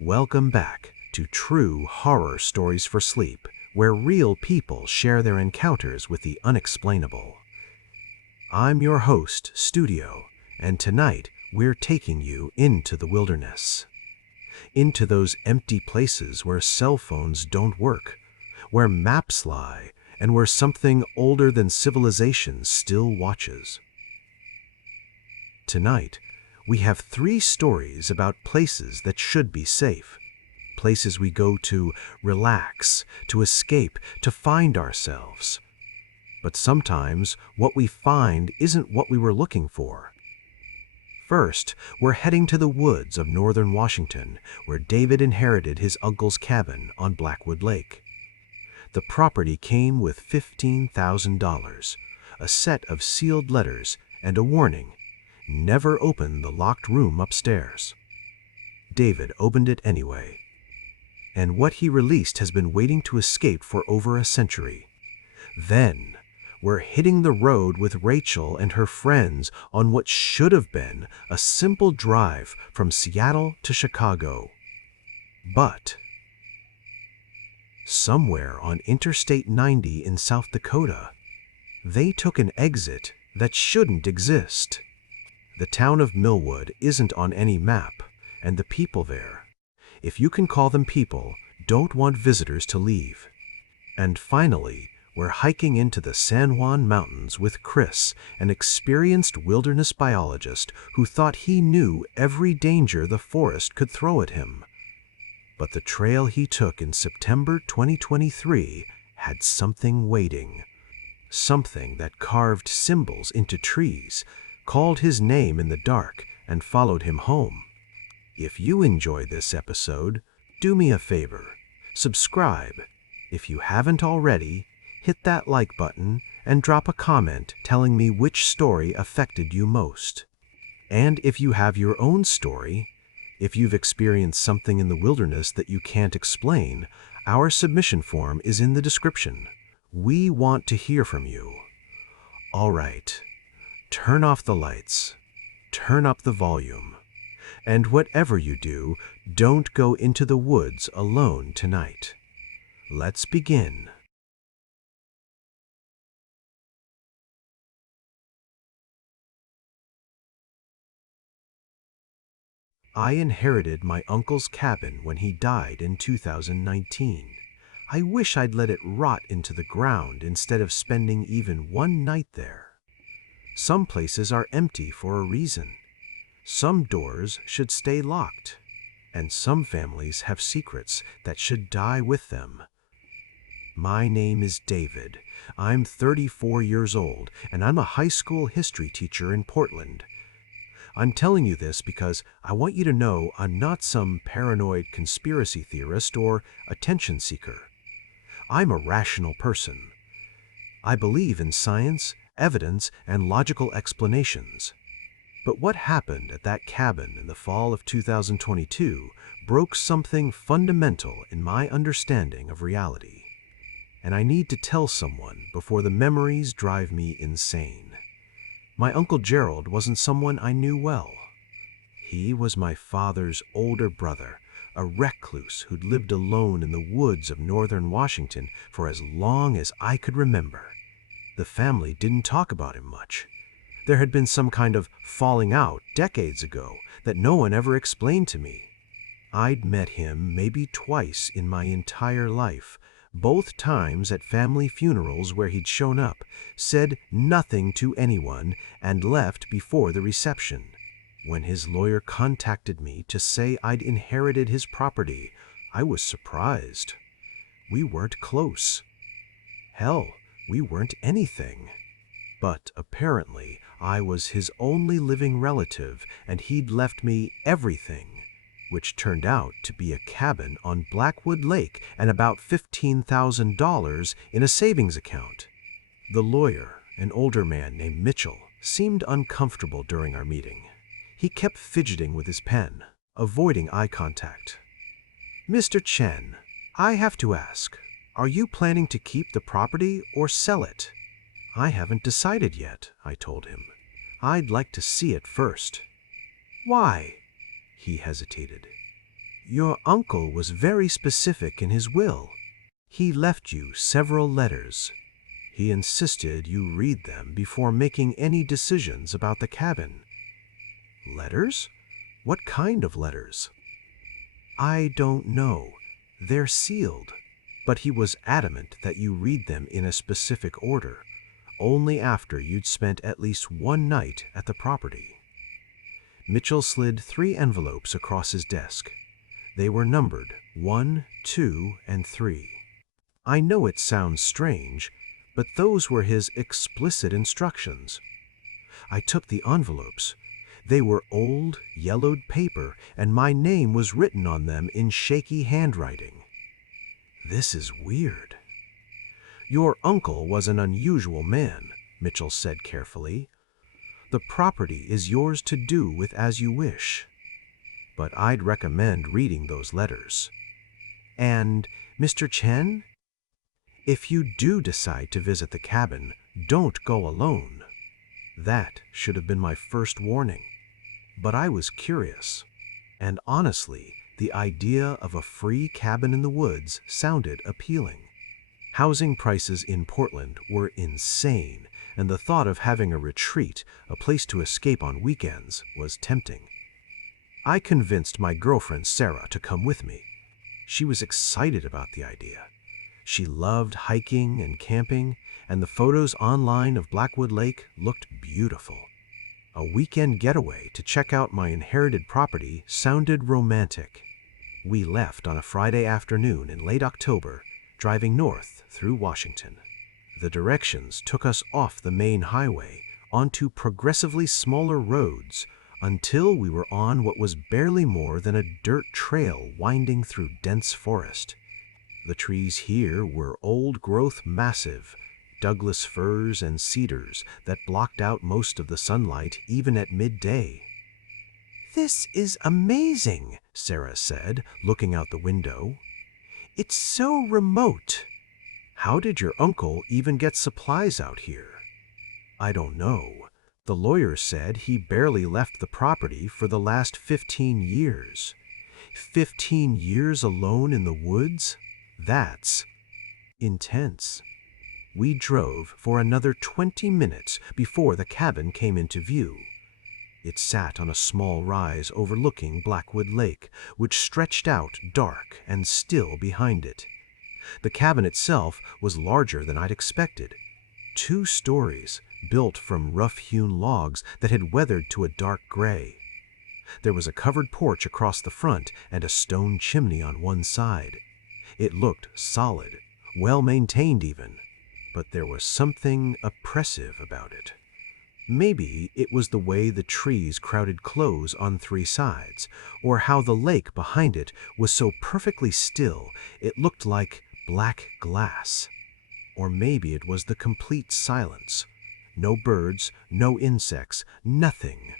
Welcome back to True Horror Stories for Sleep, where real people share their encounters with the unexplainable. I'm your host, Studio, and tonight we're taking you into the wilderness. Into those empty places where cell phones don't work, where maps lie, and where something older than civilization still watches. Tonight, we have 3 stories about places that should be safe. Places we go to relax, to escape, to find ourselves. But sometimes what we find isn't what we were looking for. First, we're heading to the woods of northern Washington, where David inherited his uncle's cabin on Blackwood Lake. The property came with $15,000, a set of sealed letters, and a warning: never open the locked room upstairs. David opened it anyway. And what he released has been waiting to escape for over a century. Then, we're hitting the road with Rachel and her friends on what should have been a simple drive from Seattle to Chicago. But somewhere on Interstate 90 in South Dakota, they took an exit that shouldn't exist. The town of Millwood isn't on any map, and the people there, if you can call them people, don't want visitors to leave. And finally, we're hiking into the San Juan Mountains with Chris, an experienced wilderness biologist who thought he knew every danger the forest could throw at him. But the trail he took in September 2023 had something waiting. Something that carved symbols into trees, called his name in the dark, and followed him home. If you enjoy this episode, do me a favor. Subscribe. If you haven't already, hit that like button and drop a comment telling me which story affected you most. And if you have your own story, if you've experienced something in the wilderness that you can't explain, our submission form is in the description. We want to hear from you. All right. Turn off the lights, turn up the volume, and whatever you do, don't go into the woods alone tonight. Let's begin. I inherited my uncle's cabin when he died in 2019. I wish I'd let it rot into the ground instead of spending even one night there. Some places are empty for a reason. Some doors should stay locked, and some families have secrets that should die with them. My name is David. I'm 34 years old, and I'm a high school history teacher in Portland. I'm telling you this because I want you to know I'm not some paranoid conspiracy theorist or attention seeker. I'm a rational person. I believe in science, evidence, and logical explanations. But what happened at that cabin in the fall of 2022 broke something fundamental in my understanding of reality. And I need to tell someone before the memories drive me insane. My Uncle Gerald wasn't someone I knew well. He was my father's older brother, a recluse who'd lived alone in the woods of northern Washington for as long as I could remember. The family didn't talk about him much. There had been some kind of falling out decades ago that no one ever explained to me. I'd met him maybe twice in my entire life, both times at family funerals where he'd shown up, said nothing to anyone, and left before the reception. When his lawyer contacted me to say I'd inherited his property, I was surprised. We weren't close. Hell, we weren't anything. But apparently, I was his only living relative, and he'd left me everything, which turned out to be a cabin on Blackwood Lake and about $15,000 in a savings account. The lawyer, an older man named Mitchell, seemed uncomfortable during our meeting. He kept fidgeting with his pen, avoiding eye contact. "Mr. Chen, I have to ask, are you planning to keep the property or sell it?" "I haven't decided yet," I told him. "I'd like to see it first." "Why?" He hesitated. Your uncle was very specific in his will. He left you several letters. He insisted you read them before making any decisions about the cabin. Letters? What kind of letters? I don't know. They're sealed. But he was adamant that you read them in a specific order, only after you'd spent at least one night at the property. Mitchell slid 3 envelopes across his desk. They were numbered 1, 2, and 3. I know it sounds strange, but those were his explicit instructions. I took the envelopes. They were old, yellowed paper, and my name was written on them in shaky handwriting. This is weird. Your uncle was an unusual man, Mitchell said carefully. The property is yours to do with as you wish. But I'd recommend reading those letters. And, Mr. Chen? If you do decide to visit the cabin, don't go alone. That should have been my first warning. But I was curious. And honestly, the idea of a free cabin in the woods sounded appealing. Housing prices in Portland were insane, and the thought of having a retreat, a place to escape on weekends, was tempting. I convinced my girlfriend Sarah to come with me. She was excited about the idea. She loved hiking and camping, and the photos online of Blackwood Lake looked beautiful. A weekend getaway to check out my inherited property sounded romantic. We left on a Friday afternoon in late October, driving north through Washington. The directions took us off the main highway onto progressively smaller roads until we were on what was barely more than a dirt trail winding through dense forest. The trees here were old-growth massive, Douglas firs and cedars that blocked out most of the sunlight even at midday. "This is amazing," Sarah said, looking out the window. "It's so remote." "How did your uncle even get supplies out here?" "I don't know. The lawyer said he barely left the property for the last 15 years. 15 years alone in the woods? That's intense." We drove for another 20 minutes before the cabin came into view. It sat on a small rise overlooking Blackwood Lake, which stretched out dark and still behind it. The cabin itself was larger than I'd expected. 2 stories, built from rough-hewn logs that had weathered to a dark gray. There was a covered porch across the front and a stone chimney on one side. It looked solid, well-maintained even, but there was something oppressive about it. Maybe it was the way the trees crowded close on 3 sides, or how the lake behind it was so perfectly still it looked like black glass. Or maybe it was the complete silence. No birds, no insects, nothing.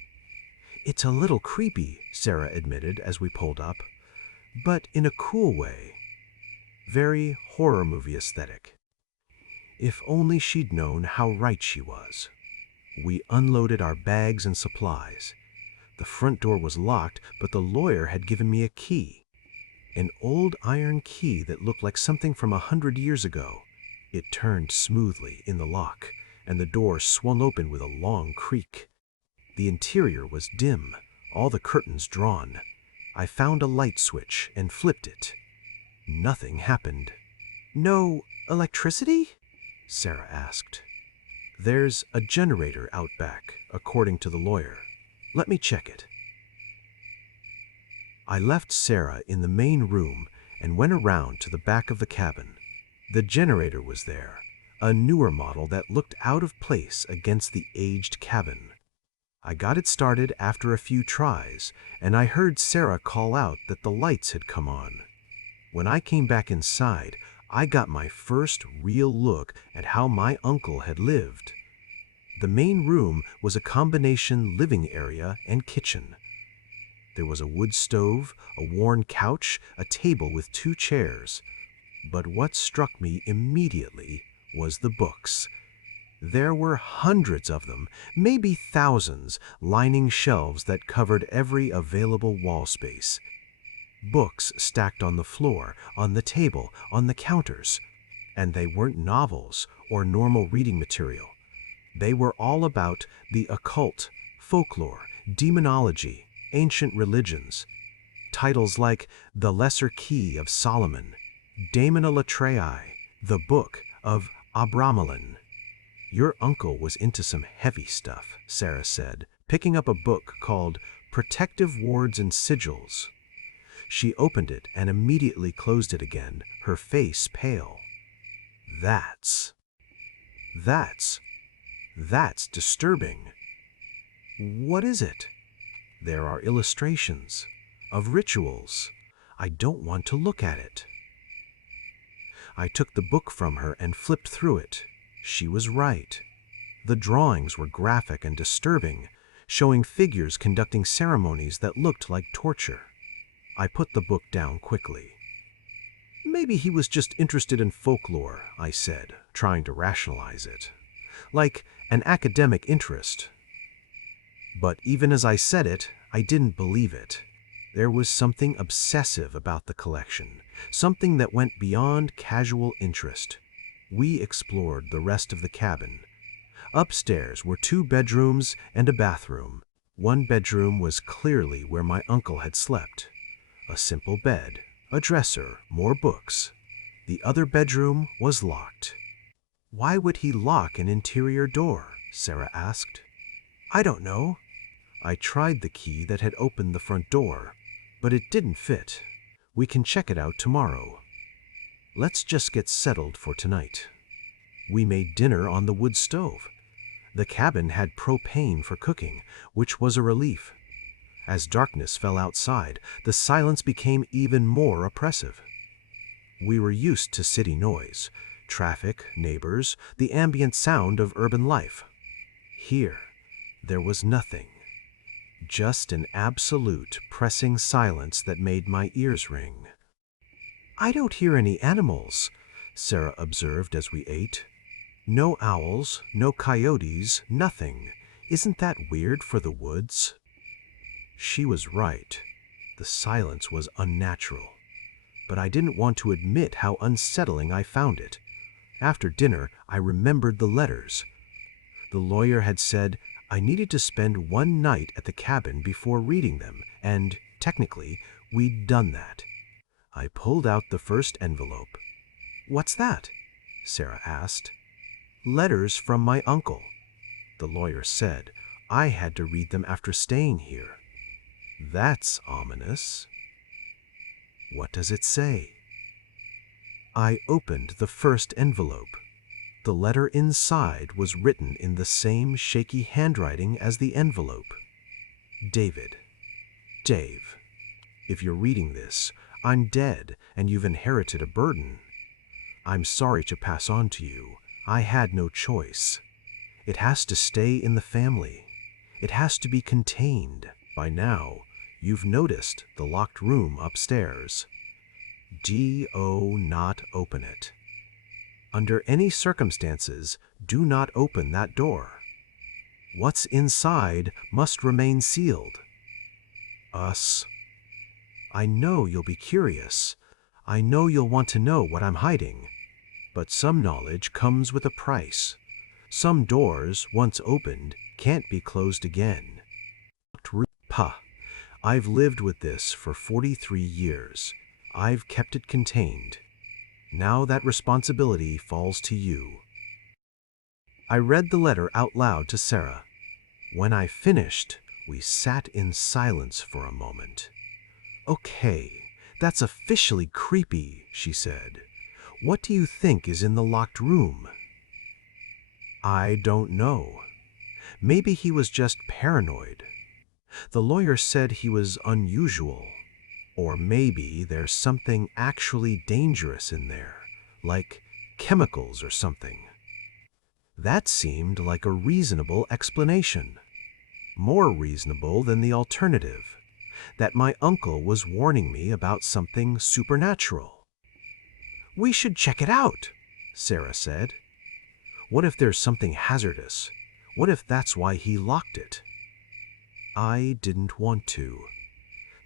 "It's a little creepy," Sarah admitted as we pulled up, "but in a cool way. Very horror movie aesthetic." If only she'd known how right she was. We unloaded our bags and supplies. The front door was locked, but the lawyer had given me a key. An old iron key that looked like something from 100 years ago. It turned smoothly in the lock, and the door swung open with a long creak. The interior was dim, all the curtains drawn. I found a light switch and flipped it. Nothing happened. "No electricity?" Sarah asked. "There's a generator out back, according to the lawyer. Let me check it." I left Sarah in the main room and went around to the back of the cabin. The generator was there, a newer model that looked out of place against the aged cabin. I got it started after a few tries, and I heard Sarah call out that the lights had come on. When I came back inside, I got my first real look at how my uncle had lived. The main room was a combination living area and kitchen. There was a wood stove, a worn couch, a table with 2 chairs. But what struck me immediately was the books. There were hundreds of them, maybe thousands, lining shelves that covered every available wall space. Books stacked on the floor, on the table, on the counters. And they weren't novels or normal reading material. They were all about the occult, folklore, demonology, ancient religions. Titles like The Lesser Key of Solomon, Damona Latreia, The Book of Abramelin. Your uncle was into some heavy stuff, Sarah said, picking up a book called Protective Wards and Sigils. She opened it and immediately closed it again, her face pale. That's disturbing. What is it? There are illustrations of rituals. I don't want to look at it. I took the book from her and flipped through it. She was right. The drawings were graphic and disturbing, showing figures conducting ceremonies that looked like torture. I put the book down quickly. Maybe he was just interested in folklore, I said, trying to rationalize it. Like an academic interest. But even as I said it, I didn't believe it. There was something obsessive about the collection, something that went beyond casual interest. We explored the rest of the cabin. Upstairs were 2 bedrooms and a bathroom. One bedroom was clearly where my uncle had slept. A simple bed, a dresser, more books. The other bedroom was locked. Why would he lock an interior door? Sarah asked. I don't know. I tried the key that had opened the front door, but it didn't fit. We can check it out tomorrow. Let's just get settled for tonight. We made dinner on the wood stove. The cabin had propane for cooking, which was a relief. As darkness fell outside, the silence became even more oppressive. We were used to city noise, traffic, neighbors, the ambient sound of urban life. Here, there was nothing. Just an absolute, pressing silence that made my ears ring. I don't hear any animals, Sarah observed as we ate. No owls, no coyotes, nothing. Isn't that weird for the woods? She was right. The silence was unnatural. But I didn't want to admit how unsettling I found it. After dinner, I remembered the letters. The lawyer had said I needed to spend one night at the cabin before reading them, and, technically, we'd done that. I pulled out the first envelope. What's that? Sarah asked. Letters from my uncle. The lawyer said I had to read them after staying here. That's ominous. What does it say? I opened the first envelope. The letter inside was written in the same shaky handwriting as the envelope. David. Dave. If you're reading this, I'm dead and you've inherited a burden. I'm sorry to pass on to you. I had no choice. It has to stay in the family. It has to be contained. By now, you've noticed the locked room upstairs. Do not open it. Under any circumstances, do not open that door. What's inside must remain sealed. Us. I know you'll be curious. I know you'll want to know what I'm hiding. But some knowledge comes with a price. Some doors, once opened, can't be closed again. Puh. I've lived with this for 43 years. I've kept it contained. Now that responsibility falls to you. I read the letter out loud to Sarah. When I finished, we sat in silence for a moment. Okay, that's officially creepy, she said. What do you think is in the locked room? I don't know. Maybe he was just paranoid. The lawyer said he was unusual. Or maybe there's something actually dangerous in there, like chemicals or something. That seemed like a reasonable explanation. More reasonable than the alternative, that my uncle was warning me about something supernatural. We should check it out, Sarah said. What if there's something hazardous? What if that's why he locked it? I didn't want to.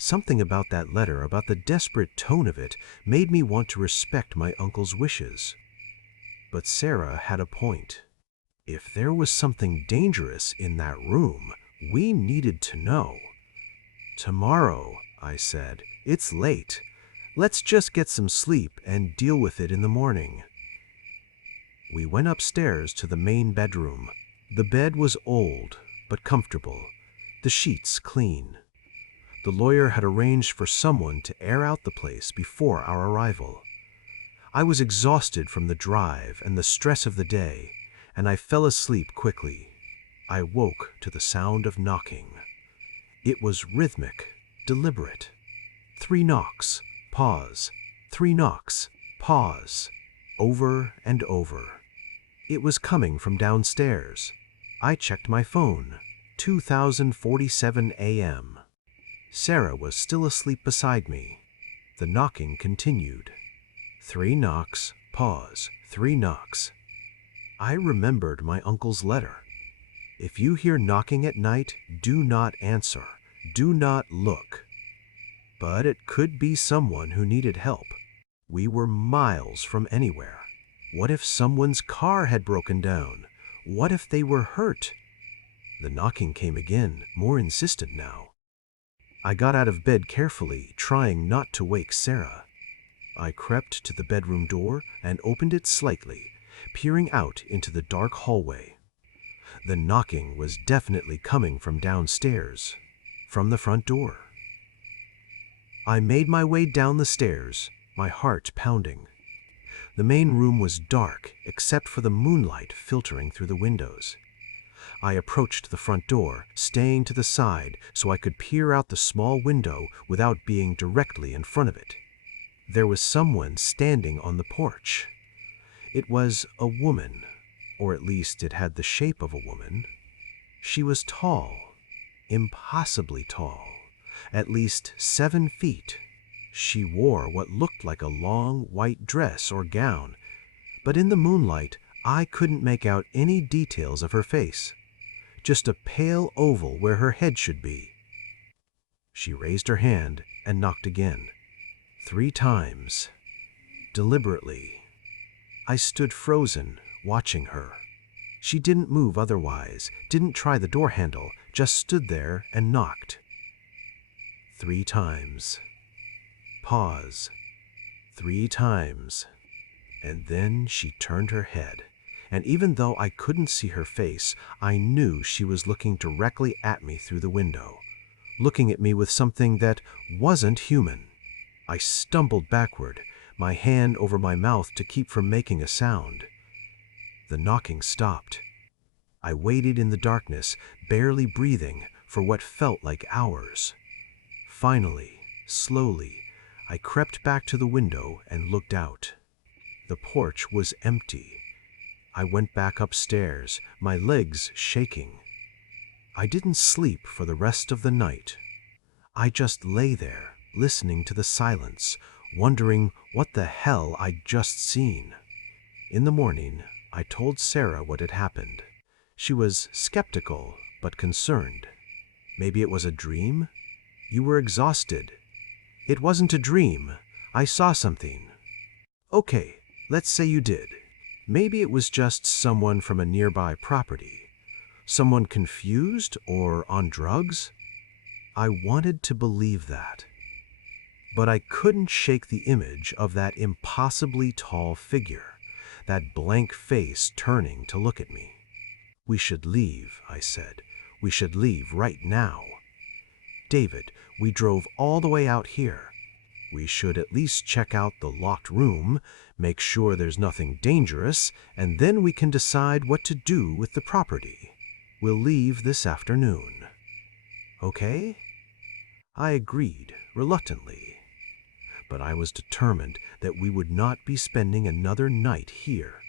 Something about that letter, about the desperate tone of it, made me want to respect my uncle's wishes. But Sarah had a point. If there was something dangerous in that room, we needed to know. "Tomorrow," I said. "It's late. Let's just get some sleep and deal with it in the morning." We went upstairs to the main bedroom. The bed was old, but comfortable, the sheets clean. The lawyer had arranged for someone to air out the place before our arrival. I was exhausted from the drive and the stress of the day, and I fell asleep quickly. I woke to the sound of knocking. It was rhythmic, deliberate. 3 knocks, pause, 3 knocks, pause, over and over. It was coming from downstairs. I checked my phone. 2047 a.m. Sarah was still asleep beside me. The knocking continued. 3 knocks, pause, 3 knocks. I remembered my uncle's letter. If you hear knocking at night, do not answer. Do not look. But it could be someone who needed help. We were miles from anywhere. What if someone's car had broken down? What if they were hurt? The knocking came again, more insistent now. I got out of bed carefully, trying not to wake Sarah. I crept to the bedroom door and opened it slightly, peering out into the dark hallway. The knocking was definitely coming from downstairs, from the front door. I made my way down the stairs, my heart pounding. The main room was dark, except for the moonlight filtering through the windows. I approached the front door, staying to the side so I could peer out the small window without being directly in front of it. There was someone standing on the porch. It was a woman, or at least it had the shape of a woman. She was tall, impossibly tall, at least 7 feet. She wore what looked like a long white dress or gown, but in the moonlight I couldn't make out any details of her face, just a pale oval where her head should be. She raised her hand and knocked again, 3 times, deliberately. I stood frozen, watching her. She didn't move otherwise, didn't try the door handle, just stood there and knocked. 3 times. Pause. 3 times. And then she turned her head, and even though I couldn't see her face, I knew she was looking directly at me through the window, looking at me with something that wasn't human. I stumbled backward, my hand over my mouth to keep from making a sound. The knocking stopped. I waited in the darkness, barely breathing, for what felt like hours. Finally, slowly, I crept back to the window and looked out. The porch was empty. I went back upstairs, my legs shaking. I didn't sleep for the rest of the night. I just lay there, listening to the silence, wondering what the hell I'd just seen. In the morning, I told Sarah what had happened. She was skeptical, but concerned. Maybe it was a dream? You were exhausted. It wasn't a dream. I saw something. Okay, let's say you did. Maybe it was just someone from a nearby property. Someone confused or on drugs? I wanted to believe that. But I couldn't shake the image of that impossibly tall figure, that blank face turning to look at me. "We should leave," I said. "We should leave right now. David, we drove all the way out here. We should at least check out the locked room, make sure there's nothing dangerous, and then we can decide what to do with the property. We'll leave this afternoon. Okay?" I agreed, reluctantly. But I was determined that we would not be spending another night here.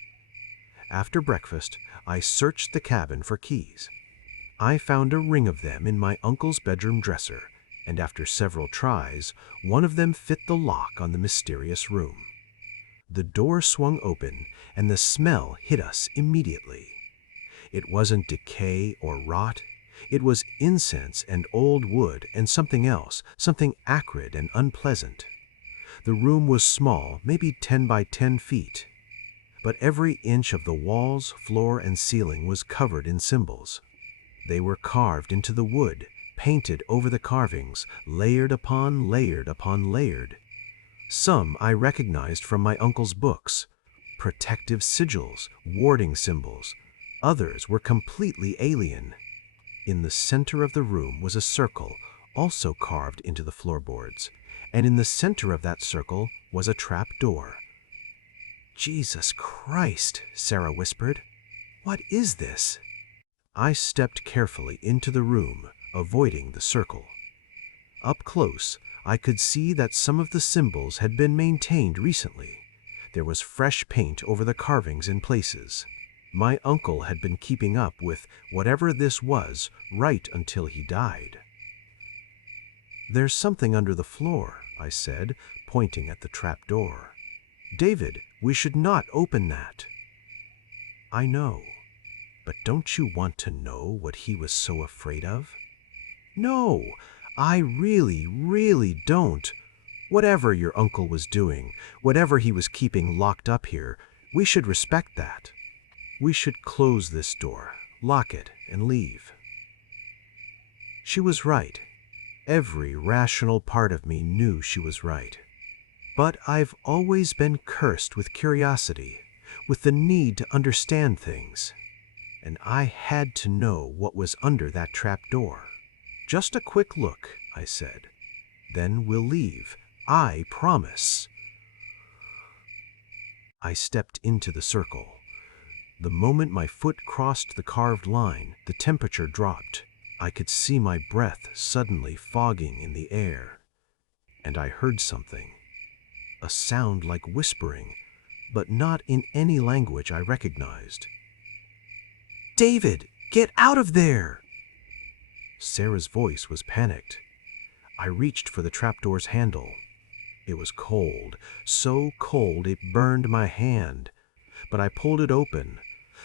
After breakfast, I searched the cabin for keys. I found a ring of them in my uncle's bedroom dresser, and after several tries, one of them fit the lock on the mysterious room. The door swung open, and the smell hit us immediately. It wasn't decay or rot. It was incense and old wood and something else, something acrid and unpleasant. The room was small, maybe 10 by 10 feet, but every inch of the walls, floor, and ceiling was covered in symbols. They were carved into the wood, painted over the carvings, layered upon layered upon layered. Some I recognized from my uncle's books, protective sigils, warding symbols. Others were completely alien. In the center of the room was a circle, also carved into the floorboards, and in the center of that circle was a trap door. "Jesus Christ," Sarah whispered. "What is this?" I stepped carefully into the room, avoiding the circle. Up close, I could see that some of the symbols had been maintained recently. There was fresh paint over the carvings in places. My uncle had been keeping up with whatever this was right until he died. "There's something under the floor," I said, pointing at the trap door. "David, we should not open that." "I know, but don't you want to know what he was so afraid of?" "No, I really don't. Whatever your uncle was doing, whatever he was keeping locked up here, we should respect that. We should close this door, lock it, and leave." She was right. Every rational part of me knew she was right. But I've always been cursed with curiosity, with the need to understand things. And I had to know what was under that trap door. "Just a quick look," I said. "Then we'll leave. I promise." I stepped into the circle. The moment my foot crossed the carved line, the temperature dropped. I could see my breath suddenly fogging in the air. And I heard something. A sound like whispering, but not in any language I recognized. "David, get out of there!" Sarah's voice was panicked. I reached for the trapdoor's handle. It was cold, so cold it burned my hand. But I pulled it open.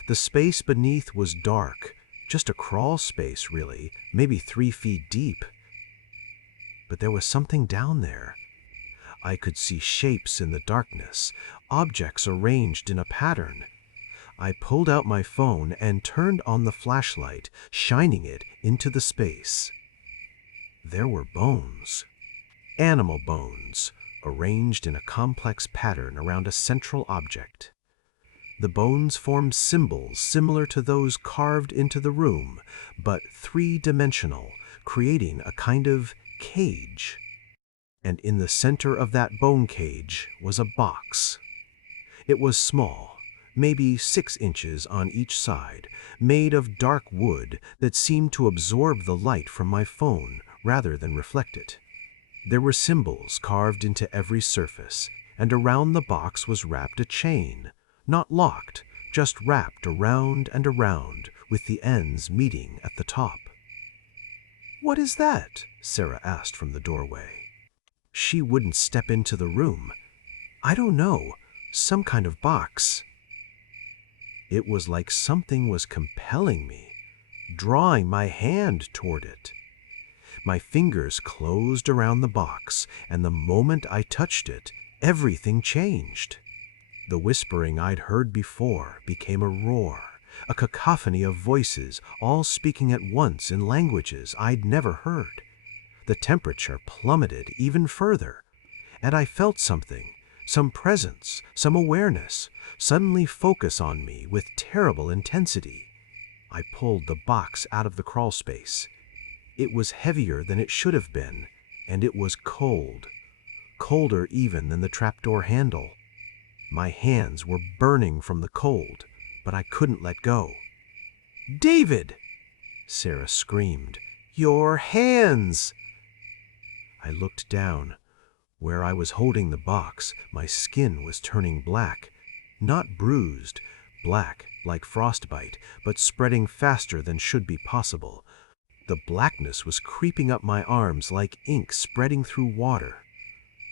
The space beneath was dark, just a crawl space really, maybe 3 feet deep. But there was something down there. I could see shapes in the darkness, objects arranged in a pattern. I pulled out my phone and turned on the flashlight, shining it into the space. There were bones. Animal bones, arranged in a complex pattern around a central object. The bones formed symbols similar to those carved into the room, but three-dimensional, creating a kind of cage. And in the center of that bone cage was a box. It was small, maybe 6 inches on each side, made of dark wood that seemed to absorb the light from my phone rather than reflect it. There were symbols carved into every surface, and around the box was wrapped a chain, not locked, just wrapped around and around, with the ends meeting at the top. "What is that?" Sarah asked from the doorway. She wouldn't step into the room. "I don't know, some kind of box." It was like something was compelling me, drawing my hand toward it. My fingers closed around the box, and the moment I touched it, everything changed. The whispering I'd heard before became a roar, a cacophony of voices, all speaking at once in languages I'd never heard. The temperature plummeted even further, and I felt something, some presence, some awareness, suddenly focus on me with terrible intensity. I pulled the box out of the crawl space. It was heavier than it should have been, and it was cold, colder even than the trapdoor handle. My hands were burning from the cold, but I couldn't let go. "David!" Sarah screamed. "Your hands!" I looked down. Where I was holding the box, my skin was turning black, not bruised, black like frostbite, but spreading faster than should be possible. The blackness was creeping up my arms like ink spreading through water.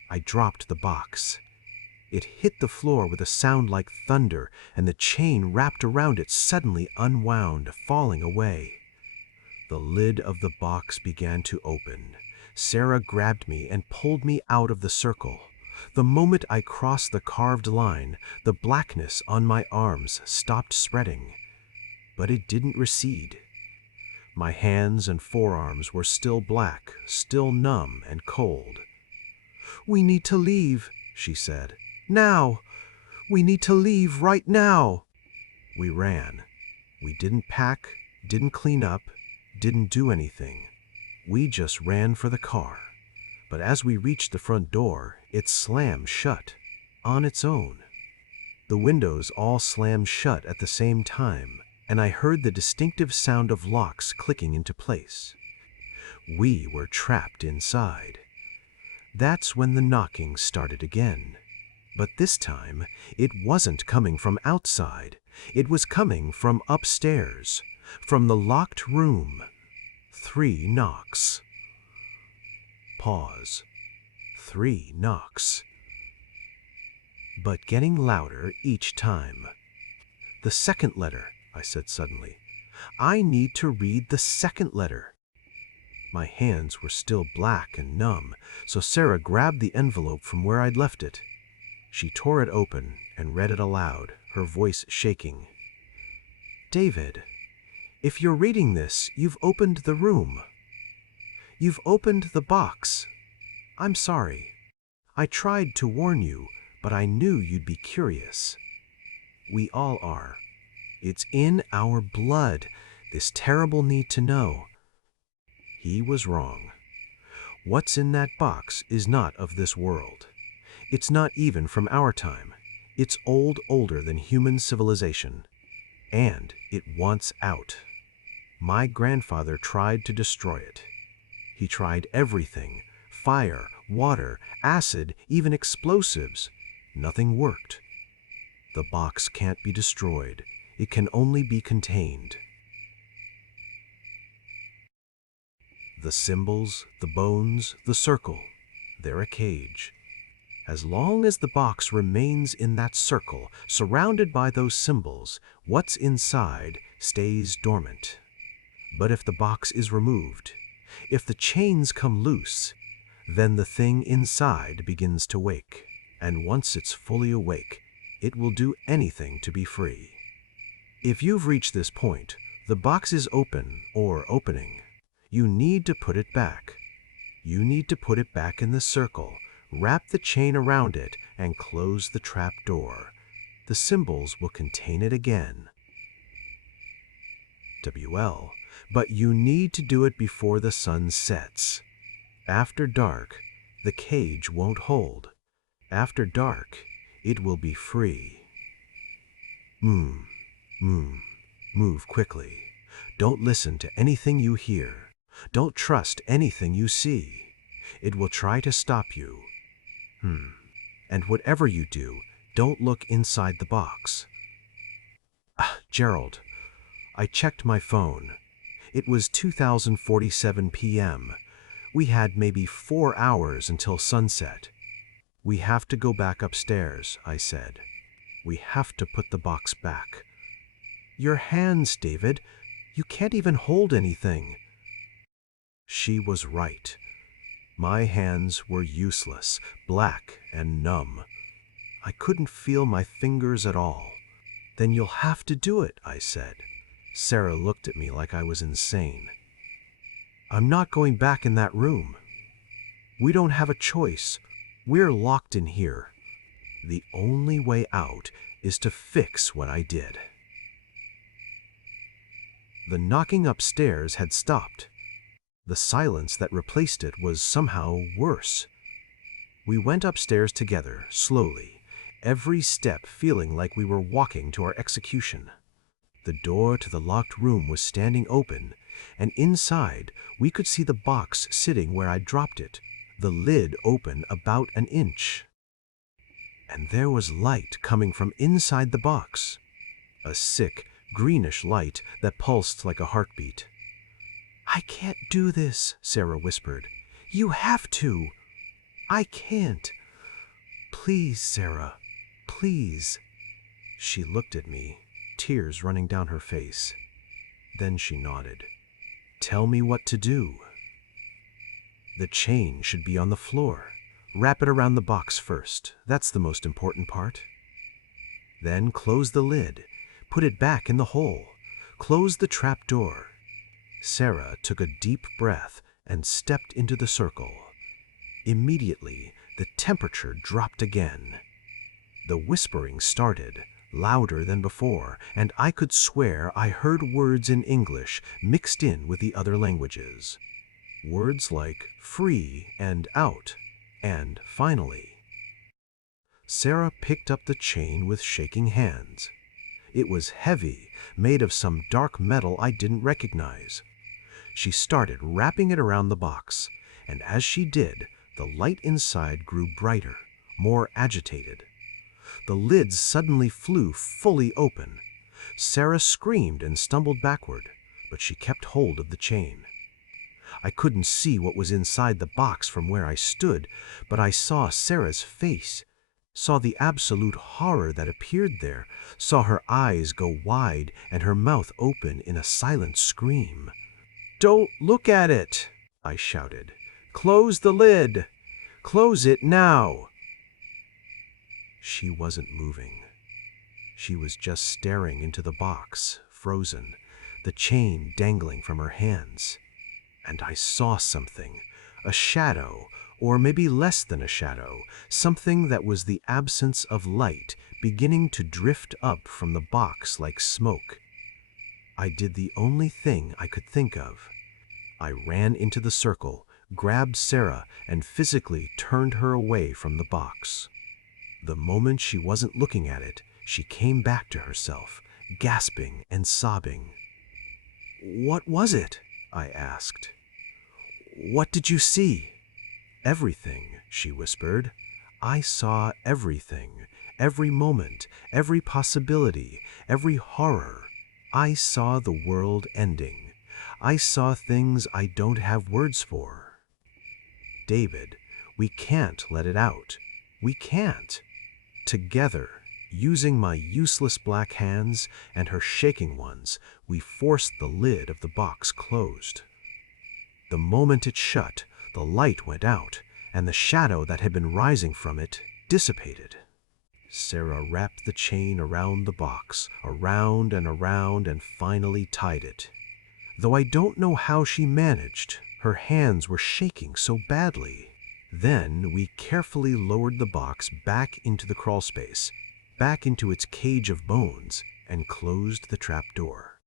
I dropped the box. It hit the floor with a sound like thunder, and the chain wrapped around it suddenly unwound, falling away. The lid of the box began to open. Sarah grabbed me and pulled me out of the circle. The moment I crossed the carved line, the blackness on my arms stopped spreading. But it didn't recede. My hands and forearms were still black, still numb and cold. "We need to leave," she said. "Now! We need to leave right now!" We ran. We didn't pack, didn't clean up, didn't do anything. We just ran for the car. But as we reached the front door, it slammed shut, on its own. The windows all slammed shut at the same time, and I heard the distinctive sound of locks clicking into place. We were trapped inside. That's when the knocking started again. But this time, it wasn't coming from outside. It was coming from upstairs, from the locked room. 3 knocks. Pause. 3 knocks. But getting louder each time. "The second letter," I said suddenly. "I need to read the second letter." My hands were still black and numb, so Sarah grabbed the envelope from where I'd left it. She tore it open and read it aloud, her voice shaking. "David, if you're reading this, you've opened the room. You've opened the box. I'm sorry. I tried to warn you, but I knew you'd be curious. We all are. It's in our blood, this terrible need to know." He was wrong. What's in that box is not of this world. It's not even from our time. It's older than human civilization. And it wants out. My grandfather tried to destroy it. He tried everything: fire, water, acid, even explosives. Nothing worked. The box can't be destroyed. It can only be contained. The symbols, the bones, the circle, they're a cage. As long as the box remains in that circle, surrounded by those symbols, what's inside stays dormant. But if the box is removed, if the chains come loose, then the thing inside begins to wake. And once it's fully awake, it will do anything to be free. If you've reached this point, the box is open or opening. You need to put it back. You need to put it back in the circle, wrap the chain around it, and close the trap door. The symbols will contain it again. WL, but you need to do it before the sun sets. After dark, the cage won't hold. After dark, it will be free. Move quickly. Don't listen to anything you hear. Don't trust anything you see. It will try to stop you. And whatever you do, don't look inside the box. Gerald, I checked my phone. It was 2047 p.m. We had maybe 4 hours until sunset. "We have to go back upstairs," I said. "We have to put the box back." "Your hands, David. You can't even hold anything." She was right. My hands were useless, black and numb. I couldn't feel my fingers at all. "Then you'll have to do it," I said. Sarah looked at me like I was insane. "I'm not going back in that room. We don't have a choice. We're locked in here. The only way out is to fix what I did." The knocking upstairs had stopped. The silence that replaced it was somehow worse. We went upstairs together, slowly, every step feeling like we were walking to our execution. The door to the locked room was standing open, and inside we could see the box sitting where I dropped it, the lid open about an inch. And there was light coming from inside the box, a sick, greenish light that pulsed like a heartbeat. "I can't do this," Sarah whispered. "You have to." "I can't." "Please, Sarah, please." She looked at me, tears running down her face. Then she nodded. Tell me what to do. The chain should be on the floor. Wrap it around the box first. That's the most important part. Then close the lid. Put it back in the hole. Close the trap door. Sarah took a deep breath and stepped into the circle. Immediately, the temperature dropped again. The whispering started, louder than before, and I could swear I heard words in English mixed in with the other languages. Words like free and out, and finally. Sarah picked up the chain with shaking hands. It was heavy, made of some dark metal I didn't recognize. She started wrapping it around the box, and as she did, the light inside grew brighter, more agitated. The lids suddenly flew fully open. Sarah screamed and stumbled backward, but she kept hold of the chain. I couldn't see what was inside the box from where I stood, but I saw Sarah's face, saw the absolute horror that appeared there, saw her eyes go wide and her mouth open in a silent scream. "Don't look at it!" I shouted. "Close the lid! Close it now!" She wasn't moving. She was just staring into the box, frozen, the chain dangling from her hands. And I saw something, a shadow, or maybe less than a shadow, something that was the absence of light beginning to drift up from the box like smoke. I did the only thing I could think of. I ran into the circle, grabbed Sarah, and physically turned her away from the box. The moment she wasn't looking at it, she came back to herself, gasping and sobbing. "What was it?" I asked. "What did you see?" "Everything," she whispered. "I saw everything, every moment, every possibility, every horror. I saw the world ending. I saw things I don't have words for. David, we can't let it out. We can't." Together, using my useless black hands and her shaking ones, we forced the lid of the box closed. The moment it shut, the light went out, and the shadow that had been rising from it dissipated. Sarah wrapped the chain around the box, around, and finally tied it. Though I don't know how she managed, her hands were shaking so badly. Then we carefully lowered the box back into the crawlspace, back into its cage of bones, and closed the trapdoor.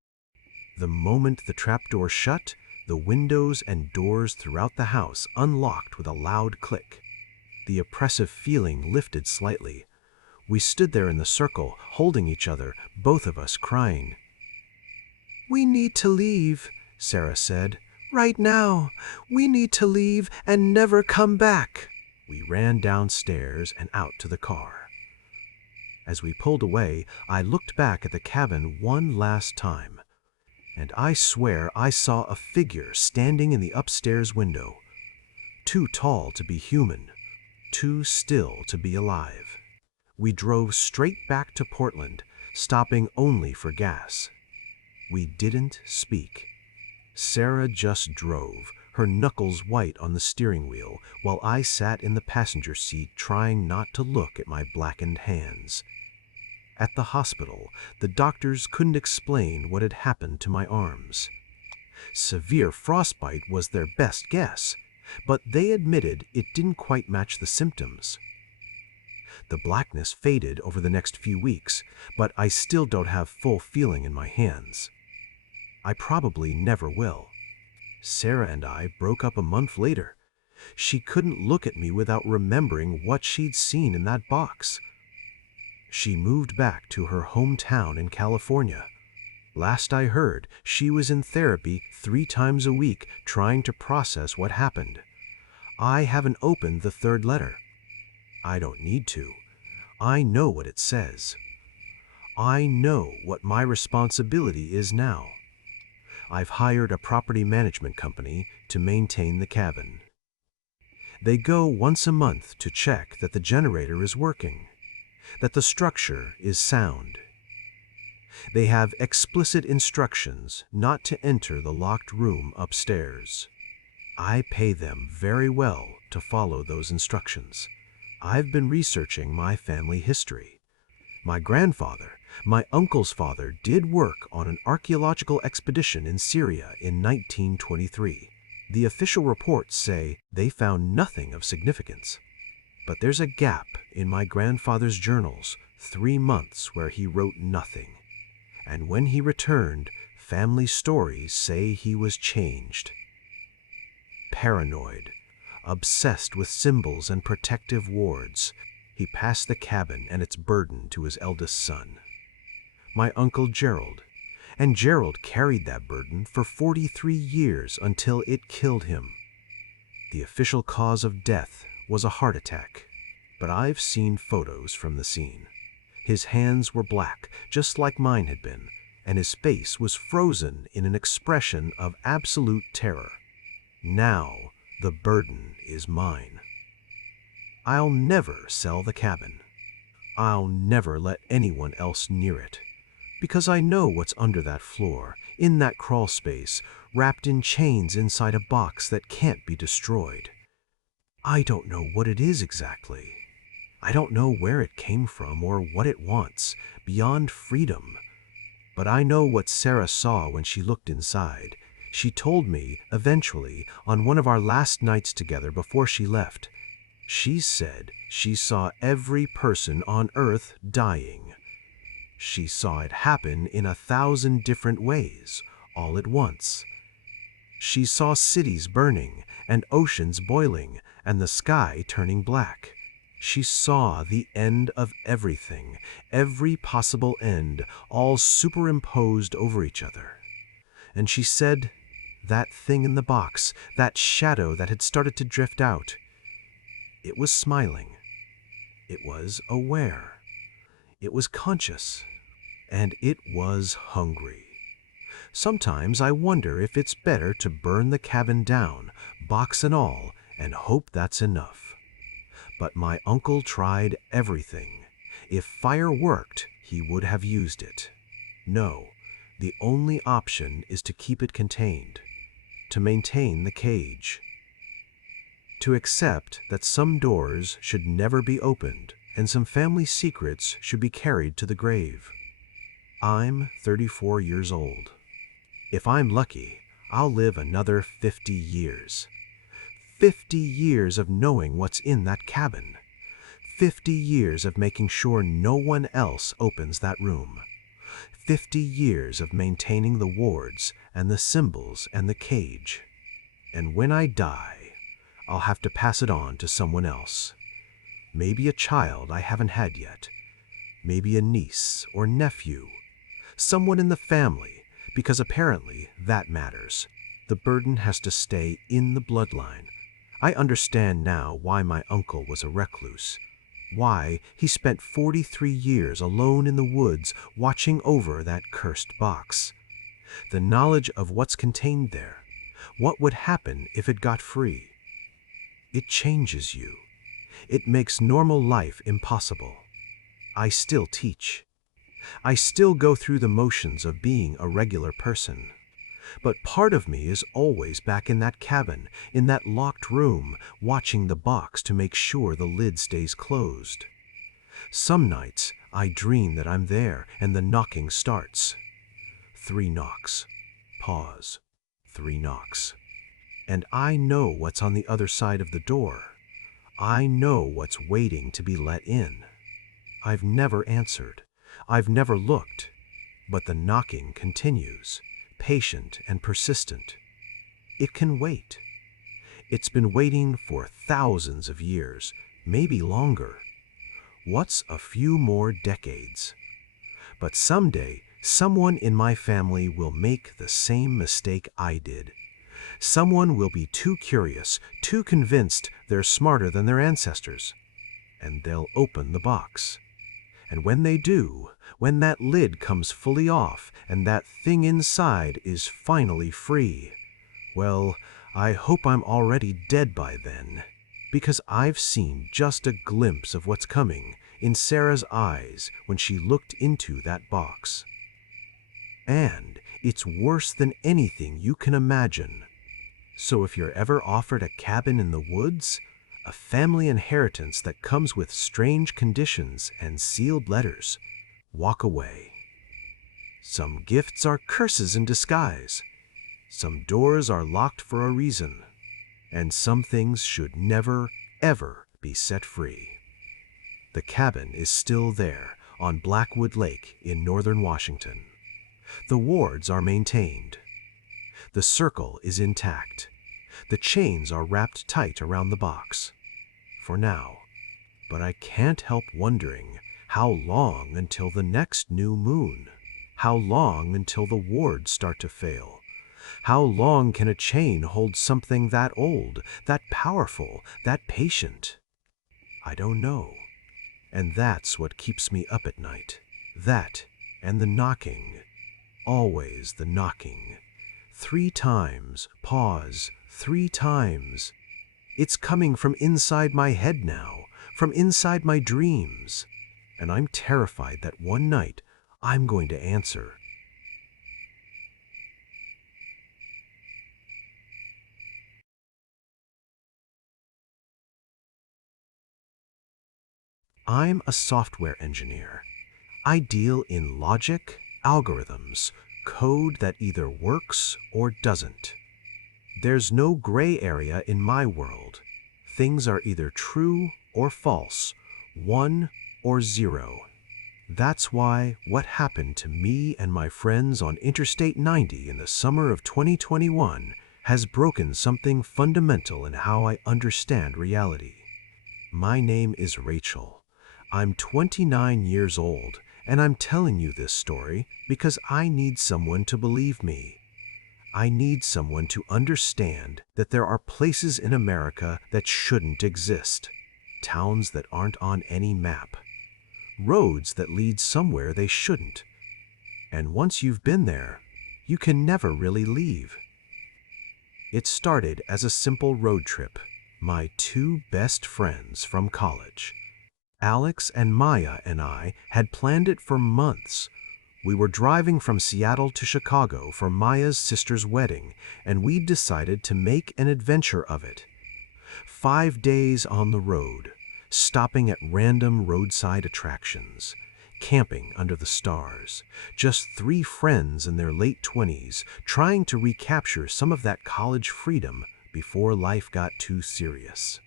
The moment the trapdoor shut, the windows and doors throughout the house unlocked with a loud click. The oppressive feeling lifted slightly. We stood there in the circle, holding each other, both of us crying. "We need to leave," Sarah said. "Right now. We need to leave and never come back." We ran downstairs and out to the car. As we pulled away, I looked back at the cabin one last time, and I swear I saw a figure standing in the upstairs window, too tall to be human, too still to be alive. We drove straight back to Portland, stopping only for gas. We didn't speak. Sarah just drove, her knuckles white on the steering wheel, while I sat in the passenger seat trying not to look at my blackened hands. At the hospital, the doctors couldn't explain what had happened to my arms. Severe frostbite was their best guess, but they admitted it didn't quite match the symptoms. The blackness faded over the next few weeks, but I still don't have full feeling in my hands. I probably never will. Sarah and I broke up a month later. She couldn't look at me without remembering what she'd seen in that box. She moved back to her hometown in California. Last I heard, she was in therapy 3 times a week trying to process what happened. I haven't opened the 3rd letter. I don't need to. I know what it says. I know what my responsibility is now. I've hired a property management company to maintain the cabin. They go once a month to check that the generator is working, that the structure is sound. They have explicit instructions not to enter the locked room upstairs. I pay them very well to follow those instructions. I've been researching my family history. My grandfather, my uncle's father, did work on an archaeological expedition in Syria in 1923. The official reports say they found nothing of significance. But there's a gap in my grandfather's journals, 3 months where he wrote nothing. And when he returned, family stories say he was changed. Paranoid, obsessed with symbols and protective wards, he passed the cabin and its burden to his eldest son, my Uncle Gerald, and Gerald carried that burden for 43 years until it killed him. The official cause of death was a heart attack, but I've seen photos from the scene. His hands were black, just like mine had been, and his face was frozen in an expression of absolute terror. Now, the burden is mine. I'll never sell the cabin. I'll never let anyone else near it, because I know what's under that floor, in that crawl space, wrapped in chains inside a box that can't be destroyed. I don't know what it is exactly. I don't know where it came from or what it wants, beyond freedom. But I know what Sarah saw when she looked inside. She told me, eventually, on one of our last nights together before she left. She said she saw every person on Earth dying. She saw it happen in 1,000 different ways, all at once. She saw cities burning, and oceans boiling, and the sky turning black. She saw the end of everything, every possible end, all superimposed over each other. And she said, that thing in the box, that shadow that had started to drift out, it was smiling. It was aware. It was conscious. And it was hungry. Sometimes I wonder if it's better to burn the cabin down, box and all, and hope that's enough. But my uncle tried everything. If fire worked, he would have used it. No, the only option is to keep it contained, to maintain the cage, to accept that some doors should never be opened and some family secrets should be carried to the grave. I'm 34 years old. If I'm lucky, I'll live another 50 years. 50 years of knowing what's in that cabin. 50 years of making sure no one else opens that room. 50 years of maintaining the wards and the symbols and the cage. And when I die, I'll have to pass it on to someone else. Maybe a child I haven't had yet. Maybe a niece or nephew. Someone in the family, because apparently that matters. The burden has to stay in the bloodline. I understand now why my uncle was a recluse. Why he spent 43 years alone in the woods watching over that cursed box. The knowledge of what's contained there. What would happen if it got free? It changes you. It makes normal life impossible. I still teach. I still go through the motions of being a regular person. But part of me is always back in that cabin, in that locked room, watching the box to make sure the lid stays closed. Some nights, I dream that I'm there and the knocking starts. 3 knocks. Pause. 3 knocks. And I know what's on the other side of the door. I know what's waiting to be let in. I've never answered. I've never looked. But the knocking continues, patient and persistent. It can wait. It's been waiting for thousands of years, maybe longer. What's a few more decades? But someday, someone in my family will make the same mistake I did. Someone will be too curious, too convinced they're smarter than their ancestors, and they'll open the box. And when they do, when that lid comes fully off and that thing inside is finally free, well, I hope I'm already dead by then, because I've seen just a glimpse of what's coming in Sarah's eyes when she looked into that box. And it's worse than anything you can imagine. So if you're ever offered a cabin in the woods, a family inheritance that comes with strange conditions and sealed letters, walk away. Some gifts are curses in disguise. Some doors are locked for a reason. And some things should never, ever be set free. The cabin is still there on Blackwood Lake in northern Washington. The wards are maintained. The circle is intact. The chains are wrapped tight around the box. For now. But I can't help wondering, how long until the next new moon? How long until the wards start to fail? How long can a chain hold something that old, that powerful, that patient? I don't know. And that's what keeps me up at night. That and the knocking. Always the knocking. 3 times, pause, 3 times. It's coming from inside my head now, from inside my dreams. And I'm terrified that one night I'm going to answer. I'm a software engineer. I deal in logic, algorithms, code that either works or doesn't. There's no gray area in my world. Things are either true or false, 1 or 0. That's why what happened to me and my friends on Interstate 90 in the summer of 2021 has broken something fundamental in how I understand reality. My name is Rachel. I'm 29 years old, and I'm telling you this story because I need someone to believe me. I need someone to understand that there are places in America that shouldn't exist, towns that aren't on any map, roads that lead somewhere they shouldn't. And once you've been there, you can never really leave. It started as a simple road trip. My 2 best friends from college, Alex and Maya, and I had planned it for months. We were driving from Seattle to Chicago for Maya's sister's wedding, and we'd decided to make an adventure of it. 5 days on the road, stopping at random roadside attractions, camping under the stars, just 3 friends in their late 20s trying to recapture some of that college freedom before life got too serious.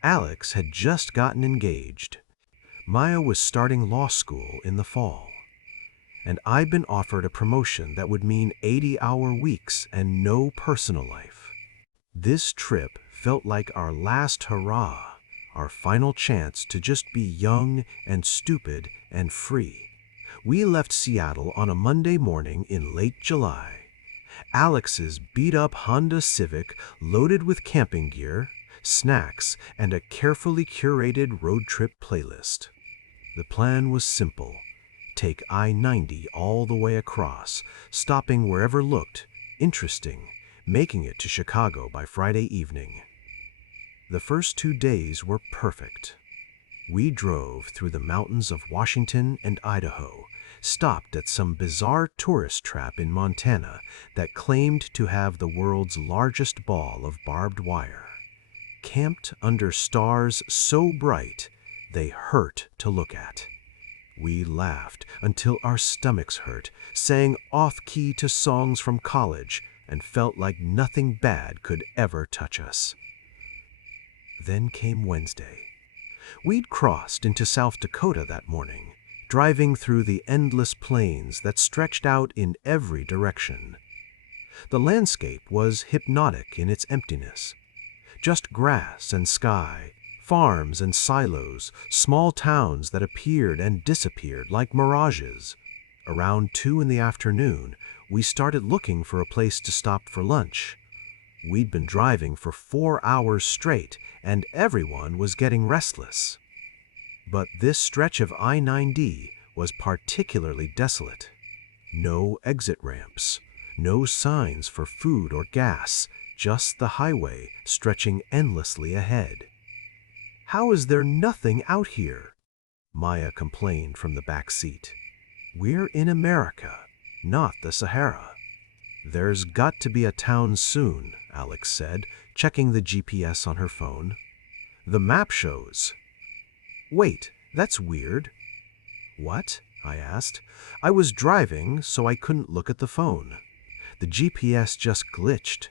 Alex had just gotten engaged. Maya was starting law school in the fall. And I'd been offered a promotion that would mean 80-hour weeks and no personal life. This trip felt like our last hurrah, our final chance to just be young and stupid and free. We left Seattle on a Monday morning in late July. Alex's beat-up Honda Civic loaded with camping gear, snacks, and a carefully curated road trip playlist. The plan was simple. Take I-90 all the way across, stopping wherever looked interesting, making it to Chicago by Friday evening. The first 2 days were perfect. We drove through the mountains of Washington and Idaho, stopped at some bizarre tourist trap in Montana that claimed to have the world's largest ball of barbed wire. Camped under stars so bright, they hurt to look at. We laughed until our stomachs hurt, sang off-key to songs from college, and felt like nothing bad could ever touch us. Then came Wednesday. We'd crossed into South Dakota that morning, driving through the endless plains that stretched out in every direction. The landscape was hypnotic in its emptiness. Just grass and sky, farms and silos, small towns that appeared and disappeared like mirages. Around 2 in the afternoon, we started looking for a place to stop for lunch. We'd been driving for 4 hours straight, and everyone was getting restless. But this stretch of I-90 was particularly desolate. No exit ramps, no signs for food or gas, just the highway stretching endlessly ahead. "How is there nothing out here?" Maya complained from the back seat. "We're in America. not the Sahara. There's got to be a town soon, Alex said, checking the GPS on her phone. The map shows. Wait, that's weird. What? I asked. I was driving, so I couldn't look at the phone. The GPS just glitched.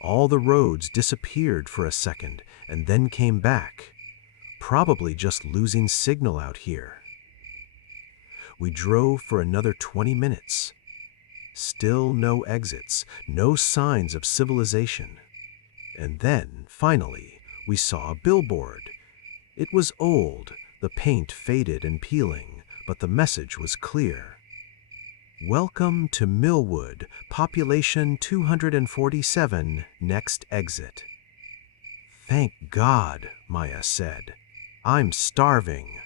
All the roads disappeared for a second and then came back. Probably just losing signal out here. We drove for another 20 minutes. Still no exits, no signs of civilization. And then, finally, we saw a billboard. It was old, the paint faded and peeling, but the message was clear. Welcome to Millwood, population 247, next exit. Thank God, Maya said. I'm starving.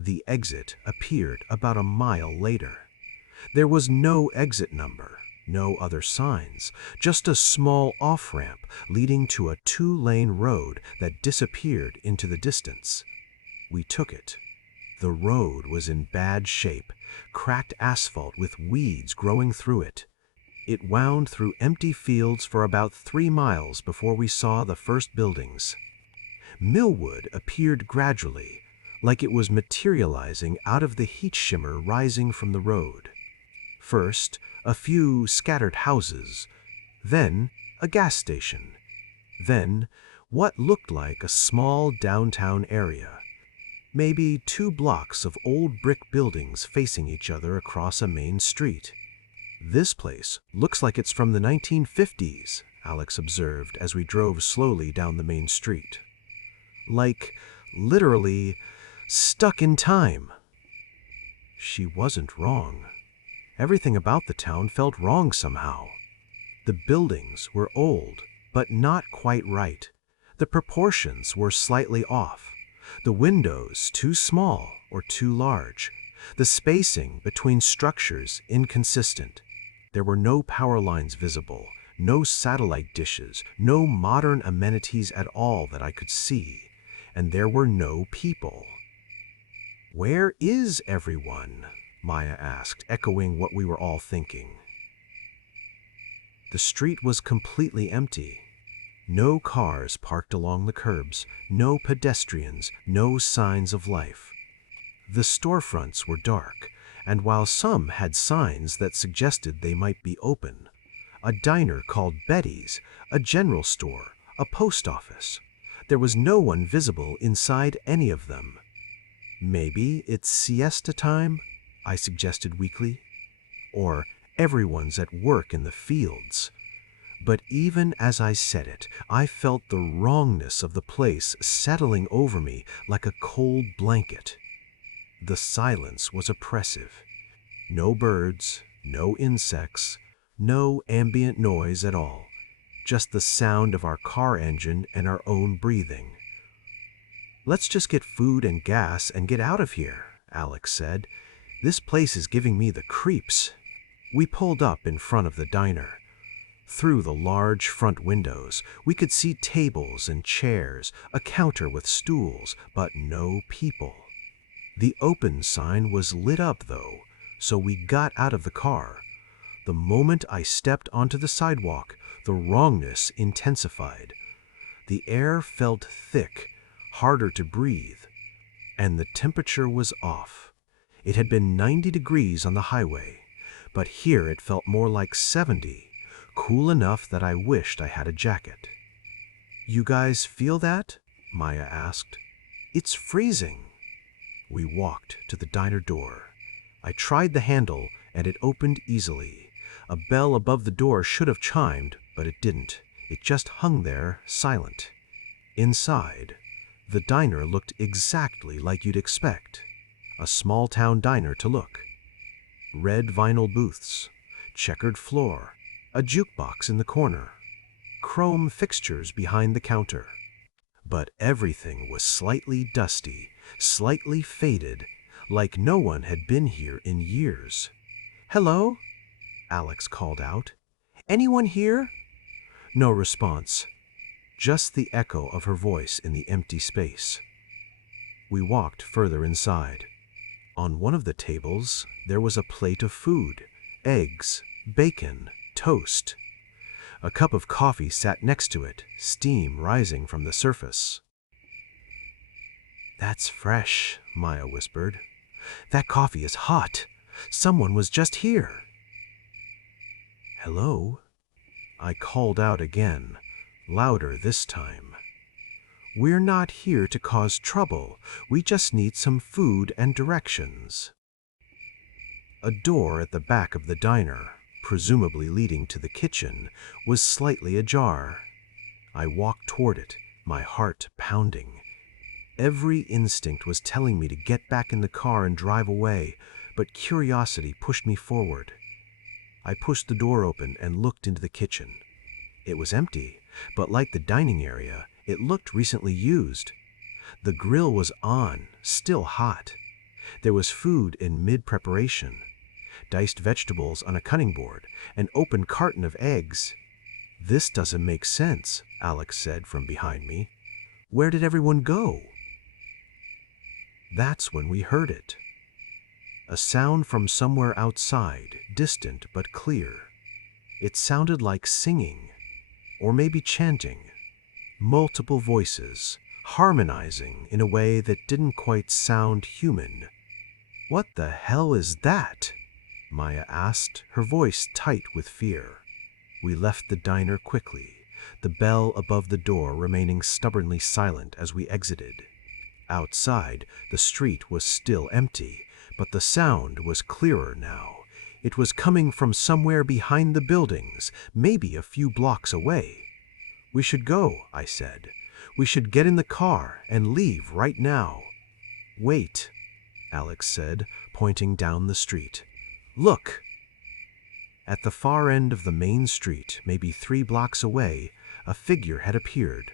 The exit appeared about a mile later. There was no exit number, no other signs, just a small off-ramp leading to a 2-lane road that disappeared into the distance. We took it. The road was in bad shape, cracked asphalt with weeds growing through it. It wound through empty fields for about 3 miles before we saw the first buildings. Millwood appeared gradually, like it was materializing out of the heat shimmer rising from the road. First, a few scattered houses, then a gas station, then what looked like a small downtown area. Maybe 2 blocks of old brick buildings facing each other across a main street. This place looks like it's from the 1950s, Alex observed as we drove slowly down the main street. Like, literally, stuck in time. She wasn't wrong. Everything about the town felt wrong somehow. The buildings were old, but not quite right. The proportions were slightly off. The windows too small or too large. The spacing between structures inconsistent. There were no power lines visible, no satellite dishes, no modern amenities at all that I could see, and there were no people. Where is everyone? Maya asked, echoing what we were all thinking. The street was completely empty. No cars parked along the curbs, no pedestrians, no signs of life. The storefronts were dark, and while some had signs that suggested they might be open, a diner called Betty's, a general store, a post office, there was no one visible inside any of them. Maybe it's siesta time? I suggested weakly. Or everyone's at work in the fields. But even as I said it, I felt the wrongness of the place settling over me like a cold blanket. The silence was oppressive. No birds, no insects, no ambient noise at all. Just the sound of our car engine and our own breathing. Let's just get food and gas and get out of here, Alex said. This place is giving me the creeps. We pulled up in front of the diner. Through the large front windows, we could see tables and chairs, a counter with stools, but no people. The open sign was lit up, though, so we got out of the car. The moment I stepped onto the sidewalk, the wrongness intensified. The air felt thick, harder to breathe, and the temperature was off. It had been 90 degrees on the highway, but here it felt more like 70, cool enough that I wished I had a jacket. You guys feel that? Maya asked. It's freezing. We walked to the diner door. I tried the handle and it opened easily. A bell above the door should have chimed, but it didn't. It just hung there, silent. Inside, the diner looked exactly like you'd expect. A small-town diner to look. Red vinyl booths, checkered floor, a jukebox in the corner, chrome fixtures behind the counter. But everything was slightly dusty, slightly faded, like no one had been here in years. "Hello?" Alex called out. "Anyone here?" No response, just the echo of her voice in the empty space. We walked further inside. On one of the tables, there was a plate of food, eggs, bacon, toast. A cup of coffee sat next to it, steam rising from the surface. "That's fresh," Maya whispered. "That coffee is hot. Someone was just here." "Hello?" I called out again, louder this time. "We're not here to cause trouble. We just need some food and directions." A door at the back of the diner, presumably leading to the kitchen, was slightly ajar. I walked toward it, my heart pounding. Every instinct was telling me to get back in the car and drive away, but curiosity pushed me forward. I pushed the door open and looked into the kitchen. It was empty, but like the dining area, it looked recently used. The grill was on, still hot. There was food in mid-preparation. Diced vegetables on a cutting board, an open carton of eggs. "This doesn't make sense," Alex said from behind me. "Where did everyone go?" That's when we heard it. A sound from somewhere outside, distant but clear. It sounded like singing, or maybe chanting. Multiple voices, harmonizing in a way that didn't quite sound human. "What the hell is that?" Maya asked, her voice tight with fear. We left the diner quickly, the bell above the door remaining stubbornly silent as we exited. Outside, the street was still empty, but the sound was clearer now. It was coming from somewhere behind the buildings, maybe a few blocks away. "We should go," I said. "We should get in the car and leave right now." "Wait," Alex said, pointing down the street. "Look!" At the far end of the main street, maybe 3 blocks away, a figure had appeared.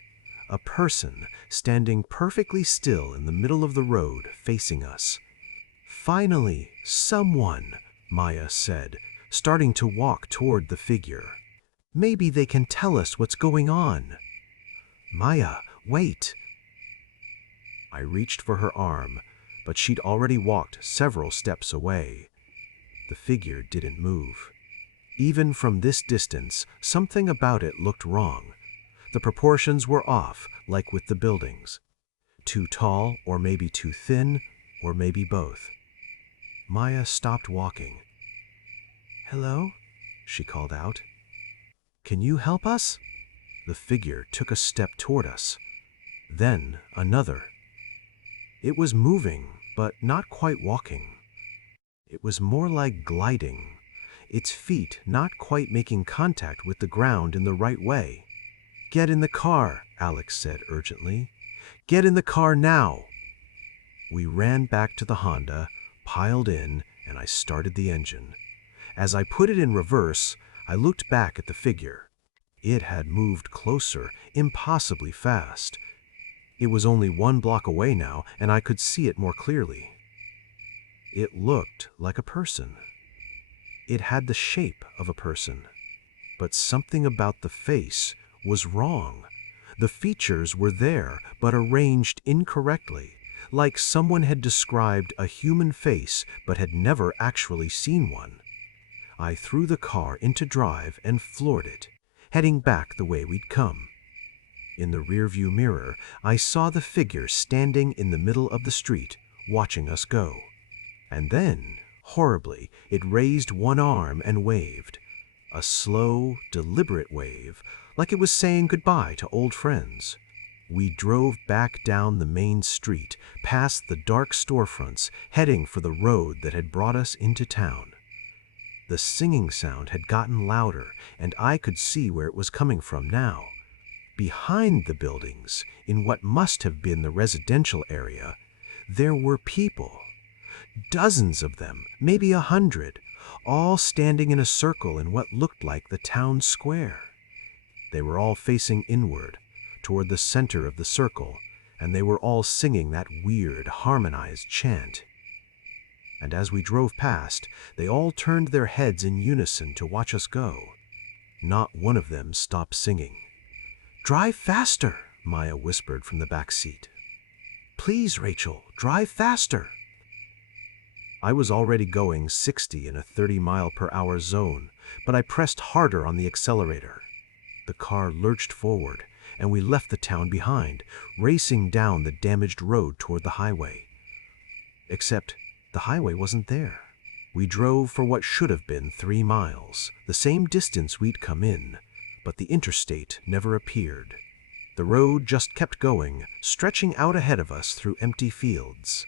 A person standing perfectly still in the middle of the road, facing us. "Finally, someone," Maya said, starting to walk toward the figure. "Maybe they can tell us what's going on." "Maya, wait." I reached for her arm, but she'd already walked several steps away. The figure didn't move. Even from this distance, something about it looked wrong. The proportions were off, like with the buildings. Too tall, or maybe too thin, or maybe both. Maya stopped walking. "Hello?" she called out. "Can you help us?" The figure took a step toward us. Then another. It was moving, but not quite walking. It was more like gliding, its feet not quite making contact with the ground in the right way. "Get in the car," Alex said urgently. "Get in the car now." We ran back to the Honda, piled in, and I started the engine. As I put it in reverse, I looked back at the figure. It had moved closer, impossibly fast. It was only 1 block away now, and I could see it more clearly. It looked like a person. It had the shape of a person. But something about the face was wrong. The features were there, but arranged incorrectly, like someone had described a human face but had never actually seen one. I threw the car into drive and floored it, heading back the way we'd come. In the rearview mirror, I saw the figure standing in the middle of the street, watching us go. And then, horribly, it raised one arm and waved. A slow, deliberate wave, like it was saying goodbye to old friends. We drove back down the main street, past the dark storefronts, heading for the road that had brought us into town. The singing sound had gotten louder, and I could see where it was coming from now. Behind the buildings, in what must have been the residential area, there were people. Dozens of them, maybe 100, all standing in a circle in what looked like the town square. They were all facing inward, toward the center of the circle, and they were all singing that weird, harmonized chant. And as we drove past, they all turned their heads in unison to watch us go. Not one of them stopped singing. "Drive faster," Maya whispered from the back seat. "Please, Rachel, drive faster." I was already going 60 in a 30-mile-per-hour zone, but I pressed harder on the accelerator. The car lurched forward, and we left the town behind, racing down the damaged road toward the highway. Except the highway wasn't there. We drove for what should have been 3 miles, the same distance we'd come in, but the interstate never appeared. The road just kept going, stretching out ahead of us through empty fields.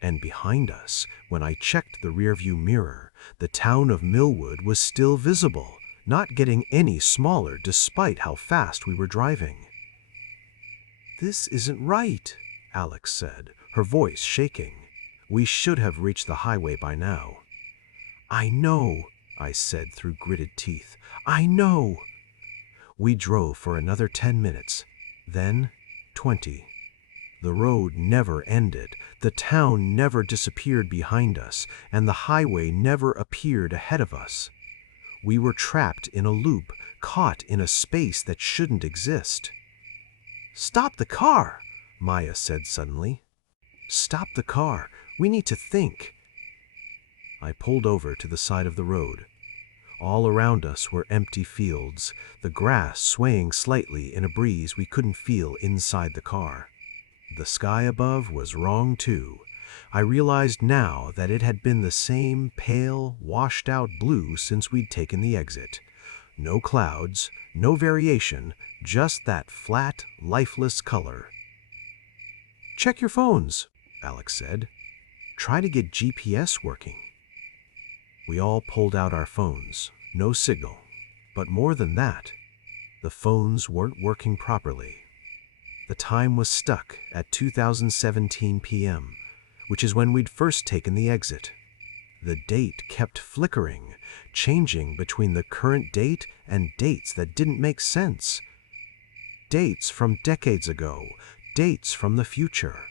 And behind us, when I checked the rearview mirror, the town of Millwood was still visible, not getting any smaller despite how fast we were driving. "This isn't right," Alex said, her voice shaking. "We should have reached the highway by now." "I know," I said through gritted teeth. "I know." We drove for another 10 minutes, then 20. The road never ended, the town never disappeared behind us, and the highway never appeared ahead of us. We were trapped in a loop, caught in a space that shouldn't exist. "Stop the car," Maya said suddenly. "Stop the car. We need to think." I pulled over to the side of the road. All around us were empty fields, the grass swaying slightly in a breeze we couldn't feel inside the car. The sky above was wrong too. I realized now that it had been the same pale, washed-out blue since we'd taken the exit. No clouds, no variation, just that flat, lifeless color. "Check your phones," Alex said. "Try to get GPS working." We all pulled out our phones. No signal. But more than that, the phones weren't working properly. The time was stuck at 2017 p.m., which is when we'd first taken the exit. The date kept flickering, changing between the current date and dates that didn't make sense. Dates from decades ago, dates from the future.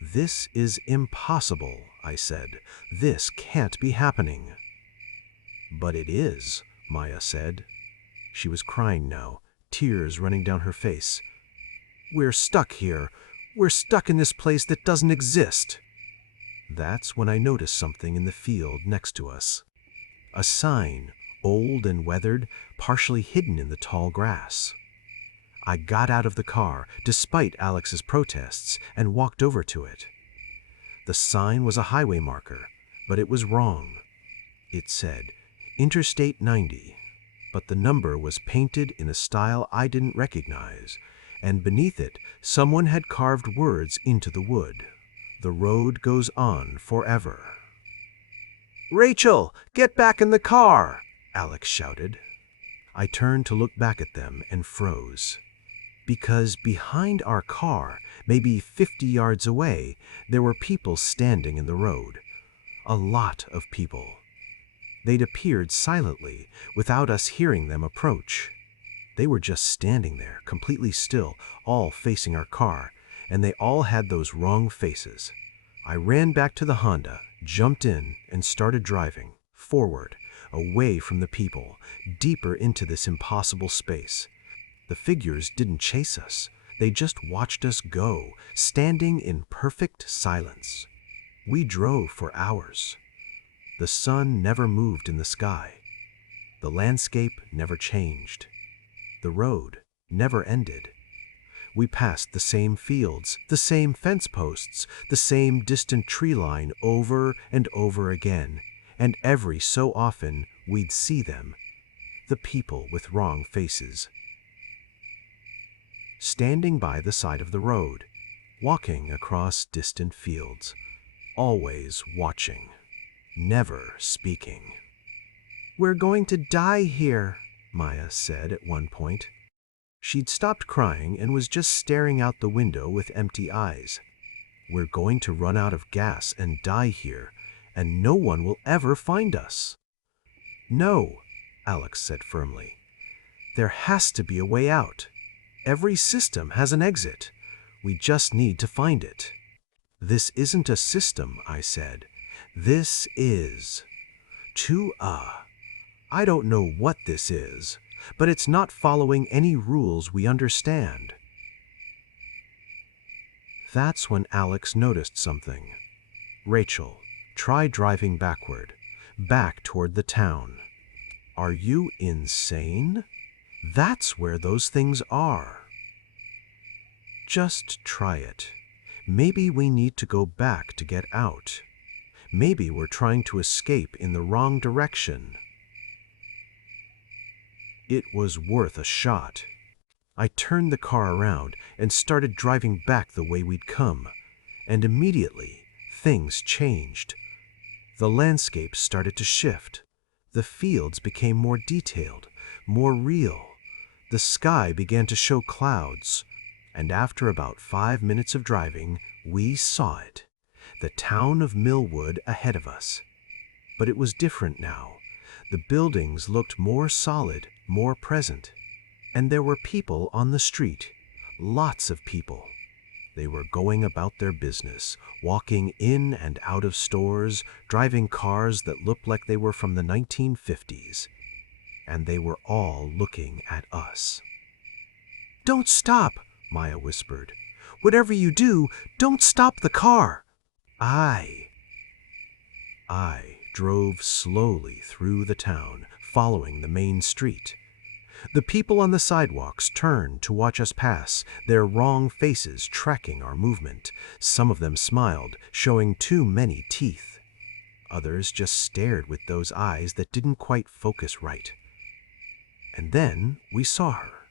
"This is impossible," I said. "This can't be happening." "But it is," Maya said. She was crying now, tears running down her face. "We're stuck here. We're stuck in this place that doesn't exist." That's when I noticed something in the field next to us. A sign, old and weathered, partially hidden in the tall grass. I got out of the car, despite Alex's protests, and walked over to it. The sign was a highway marker, but it was wrong. It said, Interstate 90, but the number was painted in a style I didn't recognize, and beneath it, someone had carved words into the wood. "The road goes on forever." "Rachel, get back in the car!" Alex shouted. I turned to look back at them and froze. Because behind our car, maybe 50 yards away, there were people standing in the road. A lot of people. They'd appeared silently, without us hearing them approach. They were just standing there, completely still, all facing our car, and they all had those wrong faces. I ran back to the Honda, jumped in, and started driving, forward, away from the people, deeper into this impossible space. The figures didn't chase us. They just watched us go, standing in perfect silence. We drove for hours. The sun never moved in the sky. The landscape never changed. The road never ended. We passed the same fields, the same fence posts, the same distant tree line over and over again, and every so often we'd see them, the people with wrong faces. Standing by the side of the road, walking across distant fields, always watching, never speaking. "We're going to die here," Maya said at one point. She'd stopped crying and was just staring out the window with empty eyes. "We're going to run out of gas and die here, and no one will ever find us." "No," Alex said firmly. "There has to be a way out. Every system has an exit. We just need to find it." "This isn't a system," I said. "This is. I don't know what this is, but it's not following any rules we understand." That's when Alex noticed something. Rachel, try driving backward, back toward the town. Are you insane? That's where those things are. Just try it. Maybe we need to go back to get out. Maybe we're trying to escape in the wrong direction. It was worth a shot. I turned the car around and started driving back the way we'd come, and immediately things changed. The landscape started to shift. The fields became more detailed, more real. The sky began to show clouds, and after about 5 minutes of driving, we saw it, the town of Millwood ahead of us. But it was different now. The buildings looked more solid, more present. And there were people on the street, lots of people. They were going about their business, walking in and out of stores, driving cars that looked like they were from the 1950s. And they were all looking at us. "Don't stop," Maya whispered. "Whatever you do, don't stop the car." I drove slowly through the town, following the main street. The people on the sidewalks turned to watch us pass, their wrong faces tracking our movement. Some of them smiled, showing too many teeth. Others just stared with those eyes that didn't quite focus right. And then we saw her.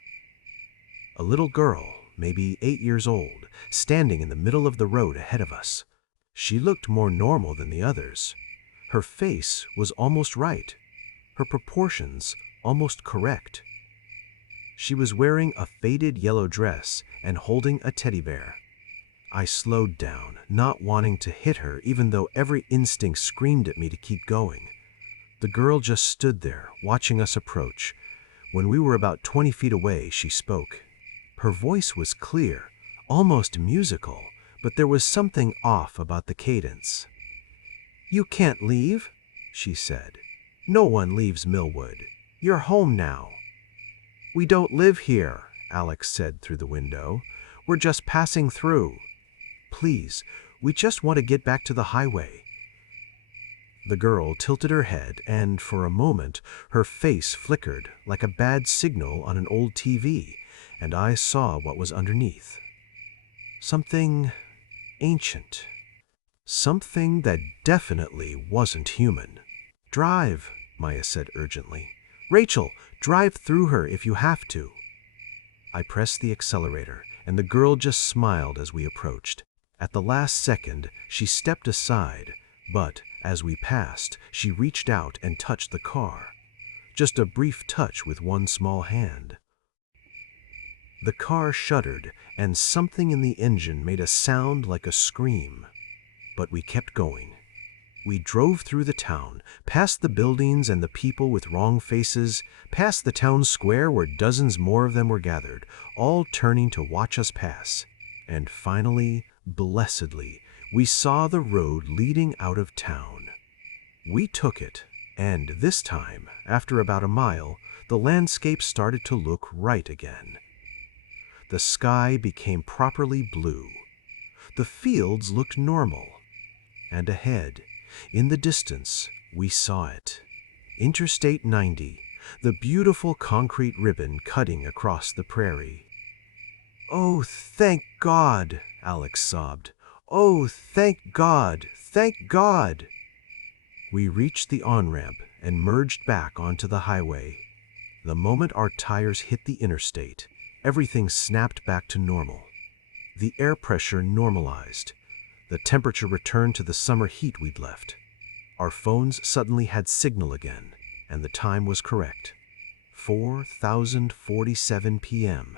A little girl, maybe 8 years old, standing in the middle of the road ahead of us. She looked more normal than the others. Her face was almost right. Her proportions almost correct. She was wearing a faded yellow dress and holding a teddy bear. I slowed down, not wanting to hit her even though every instinct screamed at me to keep going. The girl just stood there, watching us approach. When we were about 20 feet away, she spoke. Her voice was clear, almost musical, but there was something off about the cadence. "You can't leave," she said. "No one leaves Millwood. You're home now." "We don't live here," Alex said through the window. "We're just passing through. Please, we just want to get back to the highway." The girl tilted her head and, for a moment, her face flickered like a bad signal on an old TV, and I saw what was underneath. Something ancient. Something that definitely wasn't human. "Drive," Maya said urgently. "Rachel, drive through her if you have to." I pressed the accelerator, and the girl just smiled as we approached. At the last second, she stepped aside, but as we passed, she reached out and touched the car. Just a brief touch with one small hand. The car shuddered, and something in the engine made a sound like a scream. But we kept going. We drove through the town, past the buildings and the people with wrong faces, past the town square where dozens more of them were gathered, all turning to watch us pass. And finally, blessedly, we saw the road leading out of town. We took it, and this time, after about a mile, the landscape started to look right again. The sky became properly blue. The fields looked normal. And ahead, in the distance, we saw it. Interstate 90, the beautiful concrete ribbon cutting across the prairie. "Oh, thank God," Alex sobbed. "Oh, thank God, thank God." We reached the on-ramp and merged back onto the highway. The moment our tires hit the interstate, everything snapped back to normal. The air pressure normalized. The temperature returned to the summer heat we'd left. Our phones suddenly had signal again, and the time was correct. 4:47 p.m.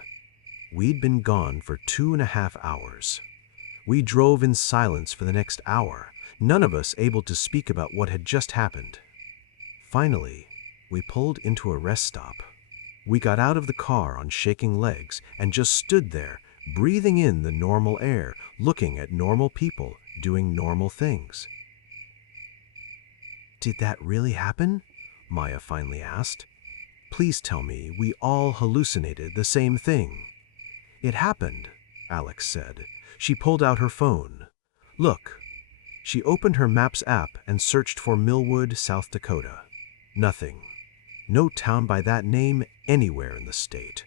We'd been gone for 2.5 hours. We drove in silence for the next hour, none of us able to speak about what had just happened. Finally, we pulled into a rest stop. We got out of the car on shaking legs and just stood there, breathing in the normal air, looking at normal people doing normal things. "Did that really happen?" Maya finally asked. "Please tell me we all hallucinated the same thing." "It happened," Alex said. She pulled out her phone. "Look." She opened her Maps app and searched for Millwood, South Dakota. Nothing. No town by that name anywhere in the state.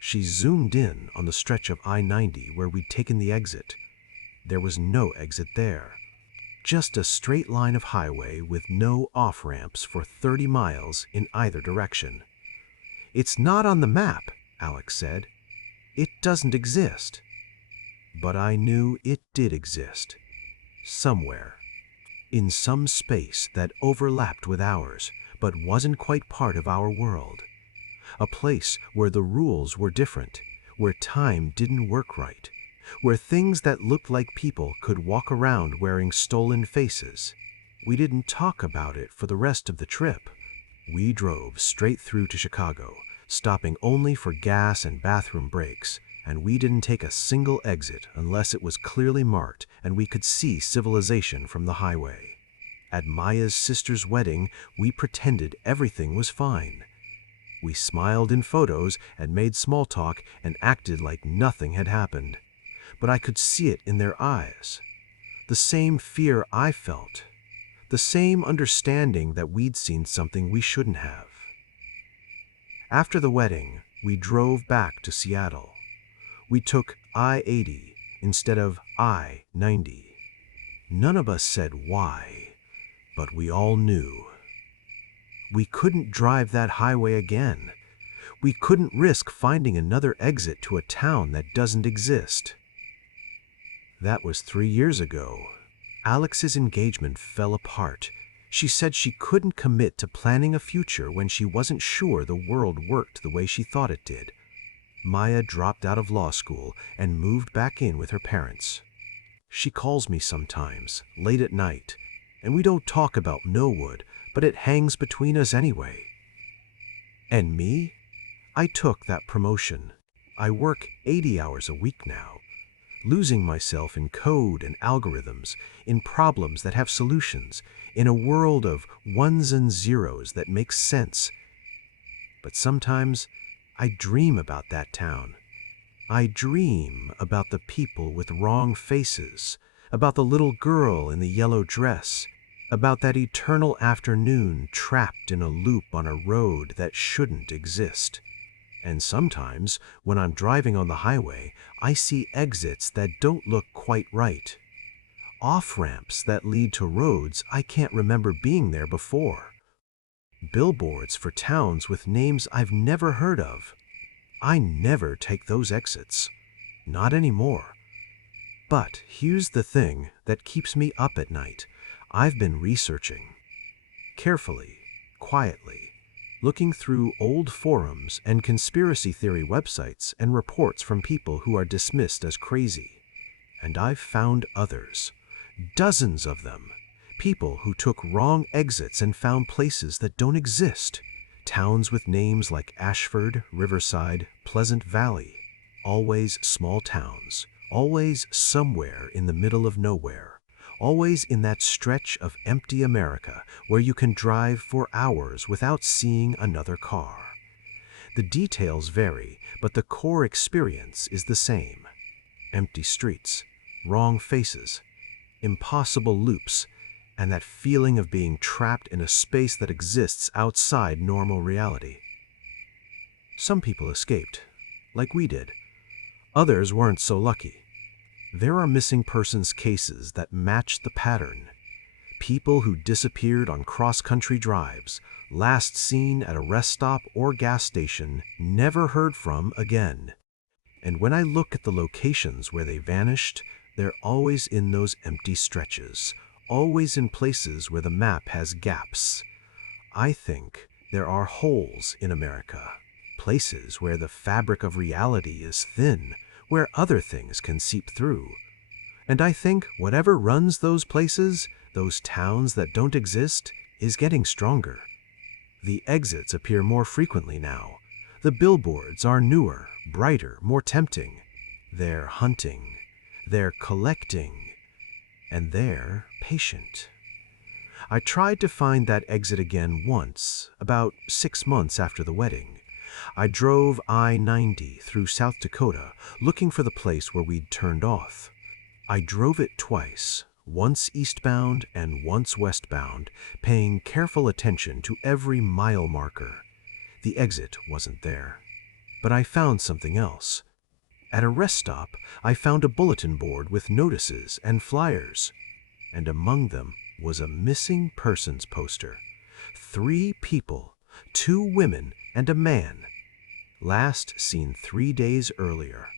She zoomed in on the stretch of I-90 where we'd taken the exit. There was no exit there. Just a straight line of highway with no off-ramps for 30 miles in either direction. "It's not on the map," Alex said. "It doesn't exist." But I knew it did exist. Somewhere. In some space that overlapped with ours, but wasn't quite part of our world. A place where the rules were different, where time didn't work right, where things that looked like people could walk around wearing stolen faces. We didn't talk about it for the rest of the trip. We drove straight through to Chicago, stopping only for gas and bathroom breaks, and we didn't take a single exit unless it was clearly marked and we could see civilization from the highway. At Maya's sister's wedding, we pretended everything was fine. We smiled in photos and made small talk and acted like nothing had happened. But I could see it in their eyes. The same fear I felt. The same understanding that we'd seen something we shouldn't have. After the wedding, we drove back to Seattle. We took I-80 instead of I-90. None of us said why, but we all knew. We couldn't drive that highway again. We couldn't risk finding another exit to a town that doesn't exist. That was 3 years ago. Alex's engagement fell apart. She said she couldn't commit to planning a future when she wasn't sure the world worked the way she thought it did. Maya dropped out of law school and moved back in with her parents. She calls me sometimes, late at night, and we don't talk about Millwood, but it hangs between us anyway. And me? I took that promotion. I work 80 hours a week now, losing myself in code and algorithms, in problems that have solutions, in a world of ones and zeros that makes sense. But sometimes I dream about that town. I dream about the people with wrong faces, about the little girl in the yellow dress, about that eternal afternoon trapped in a loop on a road that shouldn't exist. And sometimes, when I'm driving on the highway, I see exits that don't look quite right. Off-ramps that lead to roads I can't remember being there before. Billboards for towns with names I've never heard of. I never take those exits. Not anymore. But here's the thing that keeps me up at night. I've been researching. Carefully, quietly, looking through old forums and conspiracy theory websites and reports from people who are dismissed as crazy. And I've found others. Dozens of them. People who took wrong exits and found places that don't exist. Towns with names like Ashford, Riverside, Pleasant Valley. Always small towns. Always somewhere in the middle of nowhere. Always in that stretch of empty America where you can drive for hours without seeing another car. The details vary, but the core experience is the same. Empty streets, wrong faces, impossible loops, and that feeling of being trapped in a space that exists outside normal reality. Some people escaped, like we did. Others weren't so lucky. There are missing persons cases that match the pattern. People who disappeared on cross-country drives, last seen at a rest stop or gas station, never heard from again. And when I look at the locations where they vanished, they're always in those empty stretches, always in places where the map has gaps. I think there are holes in America, places where the fabric of reality is thin, where other things can seep through. And I think whatever runs those places, those towns that don't exist, is getting stronger. The exits appear more frequently now. The billboards are newer, brighter, more tempting. They're hunting, they're collecting, and they're patient. I tried to find that exit again once, about 6 months after the wedding. I drove I-90 through South Dakota, looking for the place where we'd turned off. I drove it twice, once eastbound and once westbound, paying careful attention to every mile marker. The exit wasn't there. But I found something else. At a rest stop, I found a bulletin board with notices and flyers. And among them was a missing persons poster. 3 people, 2 women and a man. Last seen 3 days earlier.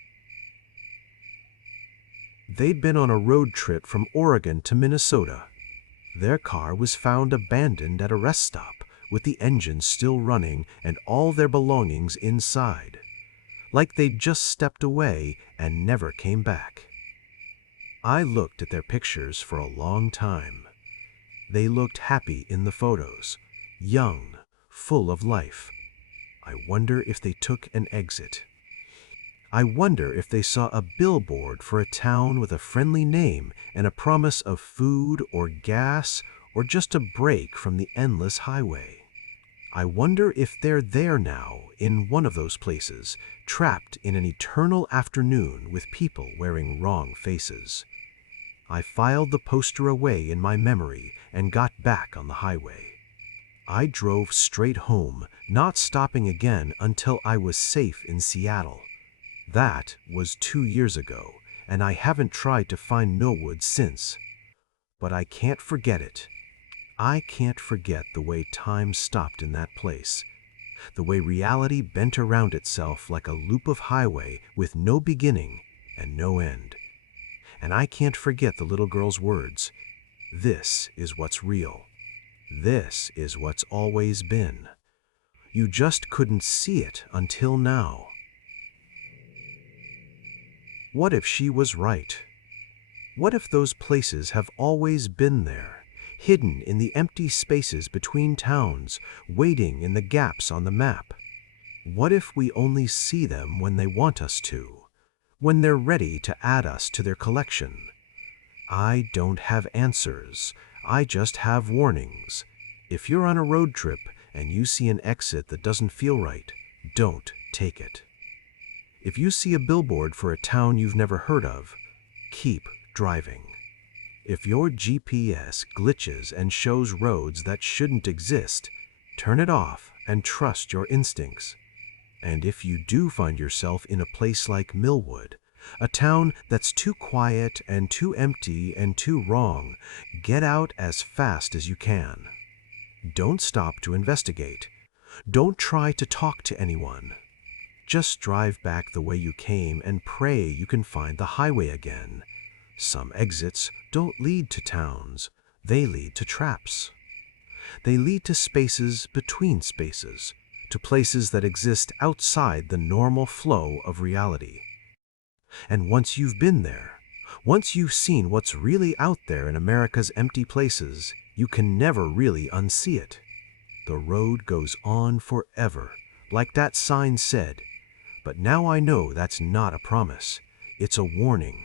They'd been on a road trip from Oregon to Minnesota. Their car was found abandoned at a rest stop, with the engine still running and all their belongings inside. Like they'd just stepped away and never came back. I looked at their pictures for a long time. They looked happy in the photos, young, full of life. I wonder if they took an exit. I wonder if they saw a billboard for a town with a friendly name and a promise of food or gas or just a break from the endless highway. I wonder if they're there now in one of those places, trapped in an eternal afternoon with people wearing wrong faces. I filed the poster away in my memory and got back on the highway. I drove straight home, not stopping again until I was safe in Seattle. That was 2 years ago, and I haven't tried to find Millwood since. But I can't forget it. I can't forget the way time stopped in that place. The way reality bent around itself like a loop of highway with no beginning and no end. And I can't forget the little girl's words. This is what's real. This is what's always been. You just couldn't see it until now. What if she was right? What if those places have always been there, hidden in the empty spaces between towns, waiting in the gaps on the map? What if we only see them when they want us to, when they're ready to add us to their collection? I don't have answers. I just have warnings. If you're on a road trip and you see an exit that doesn't feel right, don't take it. If you see a billboard for a town you've never heard of, keep driving. If your GPS glitches and shows roads that shouldn't exist, turn it off and trust your instincts. And if you do find yourself in a place like Millwood, a town that's too quiet and too empty and too wrong, get out as fast as you can. Don't stop to investigate. Don't try to talk to anyone. Just drive back the way you came and pray you can find the highway again. Some exits don't lead to towns. They lead to traps. They lead to spaces between spaces, to places that exist outside the normal flow of reality. And once you've been there, once you've seen what's really out there in America's empty places, you can never really unsee it. The road goes on forever, like that sign said. But now I know that's not a promise. It's a warning.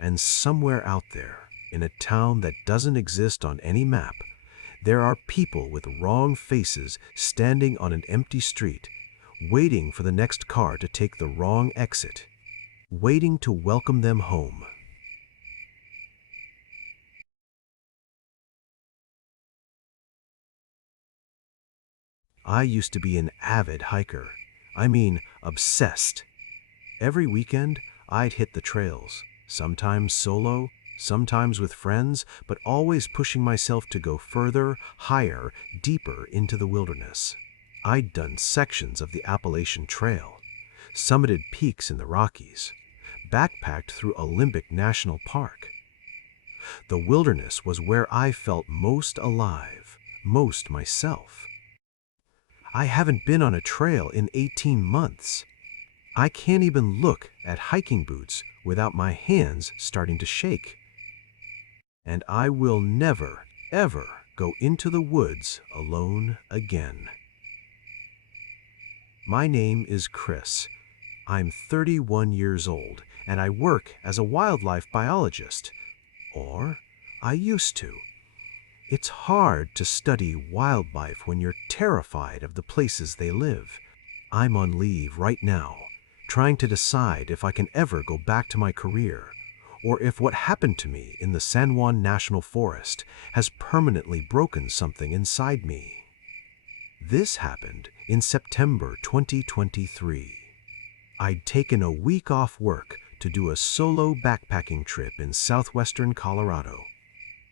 And somewhere out there, in a town that doesn't exist on any map, there are people with wrong faces standing on an empty street, waiting for the next car to take the wrong exit, waiting to welcome them home. I used to be an avid hiker. I mean, obsessed. Every weekend, I'd hit the trails, sometimes solo, sometimes with friends, but always pushing myself to go further, higher, deeper into the wilderness. I'd done sections of the Appalachian Trail, summited peaks in the Rockies, backpacked through Olympic National Park. The wilderness was where I felt most alive, most myself. I haven't been on a trail in 18 months. I can't even look at hiking boots without my hands starting to shake. And I will never, ever go into the woods alone again. My name is Chris. I'm 31 years old, and I work as a wildlife biologist. Or I used to. It's hard to study wildlife when you're terrified of the places they live. I'm on leave right now, trying to decide if I can ever go back to my career, or if what happened to me in the San Juan National Forest has permanently broken something inside me. This happened in September 2023. I'd taken a week off work to do a solo backpacking trip in southwestern Colorado.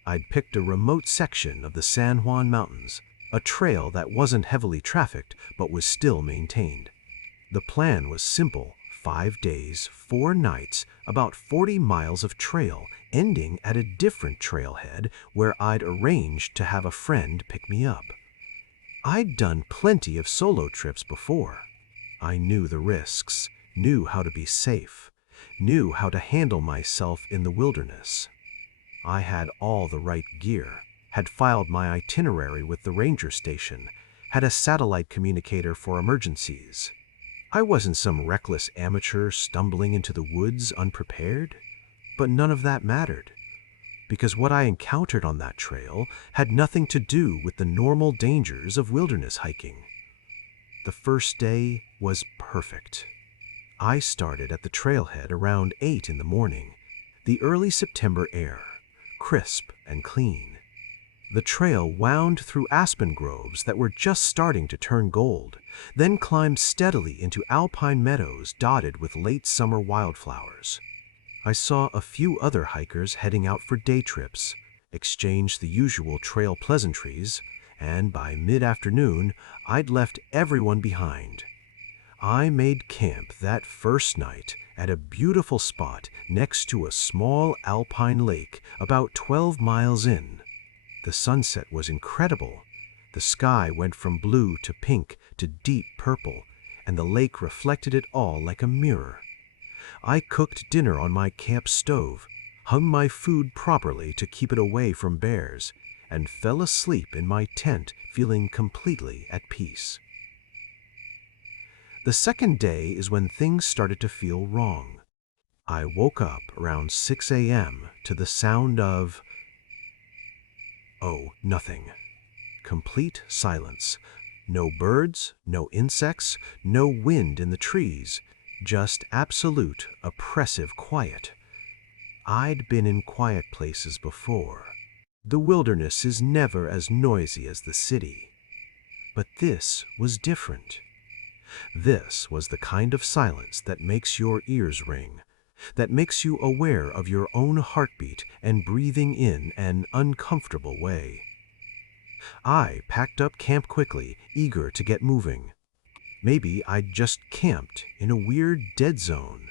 I'd picked a remote section of the San Juan Mountains, a trail that wasn't heavily trafficked but was still maintained. The plan was simple: 5 days, 4 nights, about 40 miles of trail, ending at a different trailhead where I'd arranged to have a friend pick me up. I'd done plenty of solo trips before. I knew the risks, knew how to be safe, knew how to handle myself in the wilderness. I had all the right gear, had filed my itinerary with the ranger station, had a satellite communicator for emergencies. I wasn't some reckless amateur stumbling into the woods unprepared, but none of that mattered, because what I encountered on that trail had nothing to do with the normal dangers of wilderness hiking. The first day was perfect. I started at the trailhead around 8 in the morning, the early September air, crisp and clean. The trail wound through aspen groves that were just starting to turn gold, then climbed steadily into alpine meadows dotted with late summer wildflowers. I saw a few other hikers heading out for day trips, exchanged the usual trail pleasantries, and by mid-afternoon, I'd left everyone behind. I made camp that first night at a beautiful spot next to a small alpine lake about 12 miles in. The sunset was incredible. The sky went from blue to pink to deep purple, and the lake reflected it all like a mirror. I cooked dinner on my camp stove, hung my food properly to keep it away from bears, and fell asleep in my tent feeling completely at peace. The second day is when things started to feel wrong. I woke up around 6 a.m. to the sound of... nothing. Complete silence. No birds, no insects, no wind in the trees, just absolute, oppressive quiet. I'd been in quiet places before. The wilderness is never as noisy as the city. But this was different. This was the kind of silence that makes your ears ring, that makes you aware of your own heartbeat and breathing in an uncomfortable way. I packed up camp quickly, eager to get moving. Maybe I'd just camped in a weird dead zone.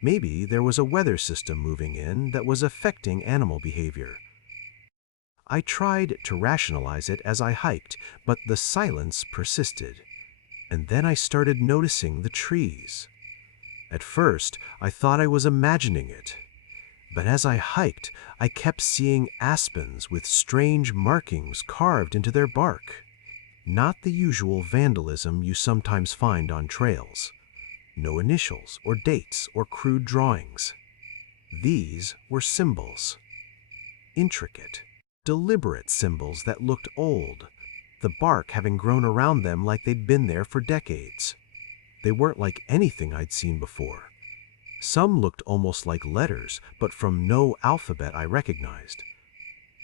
Maybe there was a weather system moving in that was affecting animal behavior. I tried to rationalize it as I hiked, but the silence persisted. And then I started noticing the trees. At first, I thought I was imagining it. But as I hiked, I kept seeing aspens with strange markings carved into their bark. Not the usual vandalism you sometimes find on trails. No initials or dates or crude drawings. These were symbols. Intricate, deliberate symbols that looked old, the bark having grown around them like they'd been there for decades. They weren't like anything I'd seen before. Some looked almost like letters, but from no alphabet I recognized.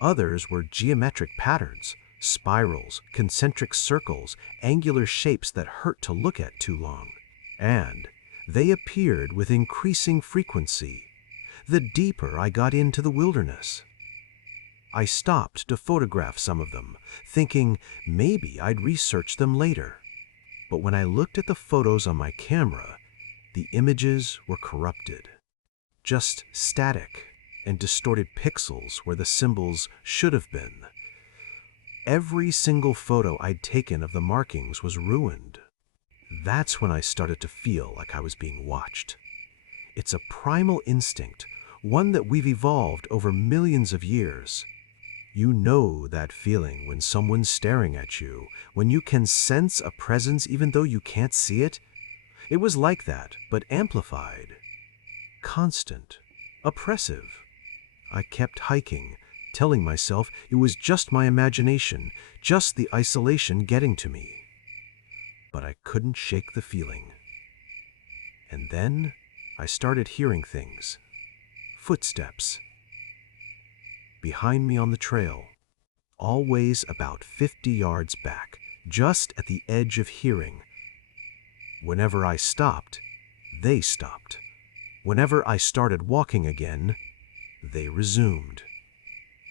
Others were geometric patterns, spirals, concentric circles, angular shapes that hurt to look at too long. And they appeared with increasing frequency, the deeper I got into the wilderness. I stopped to photograph some of them, thinking maybe I'd research them later. But when I looked at the photos on my camera, the images were corrupted. Just static and distorted pixels where the symbols should have been. Every single photo I'd taken of the markings was ruined. That's when I started to feel like I was being watched. It's a primal instinct, one that we've evolved over millions of years. You know that feeling when someone's staring at you, when you can sense a presence even though you can't see it? It was like that, but amplified. Constant. Oppressive. I kept hiking, telling myself it was just my imagination, just the isolation getting to me. But I couldn't shake the feeling. And then I started hearing things. Footsteps. Behind me on the trail, always about 50 yards back, just at the edge of hearing. Whenever I stopped, they stopped. Whenever I started walking again, they resumed.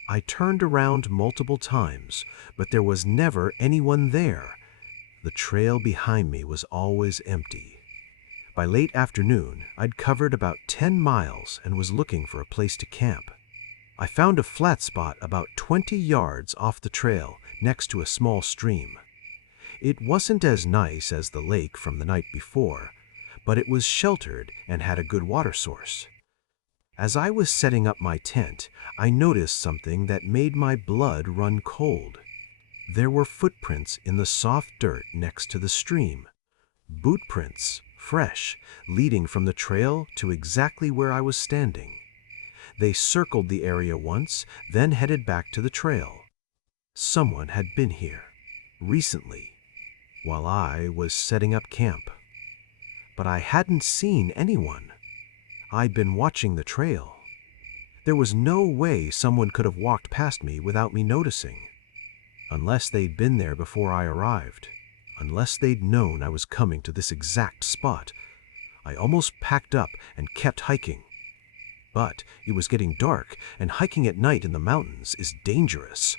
I turned around multiple times, but there was never anyone there. The trail behind me was always empty. By late afternoon, I'd covered about 10 miles and was looking for a place to camp. I found a flat spot about 20 yards off the trail next to a small stream. It wasn't as nice as the lake from the night before, but it was sheltered and had a good water source. As I was setting up my tent, I noticed something that made my blood run cold. There were footprints in the soft dirt next to the stream. Boot prints, fresh, leading from the trail to exactly where I was standing. They circled the area once, then headed back to the trail. Someone had been here, recently, while I was setting up camp. But I hadn't seen anyone. I'd been watching the trail. There was no way someone could have walked past me without me noticing. Unless they'd been there before I arrived. Unless they'd known I was coming to this exact spot. I almost packed up and kept hiking. But it was getting dark, and hiking at night in the mountains is dangerous.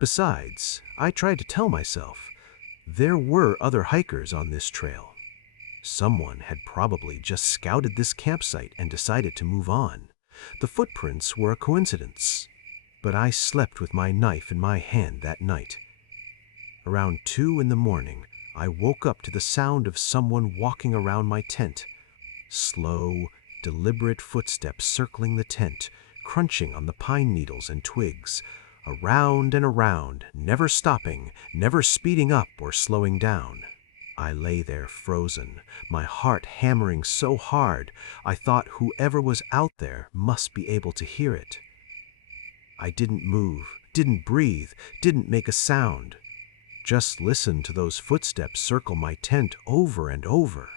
Besides, I tried to tell myself, there were other hikers on this trail. Someone had probably just scouted this campsite and decided to move on. The footprints were a coincidence. But I slept with my knife in my hand that night. Around 2 in the morning, I woke up to the sound of someone walking around my tent. Slow, deliberate footsteps circling the tent, crunching on the pine needles and twigs, around and around, never stopping, never speeding up or slowing down. I lay there frozen, my heart hammering so hard, I thought whoever was out there must be able to hear it. I didn't move, didn't breathe, didn't make a sound. Just listened to those footsteps circle my tent over and over.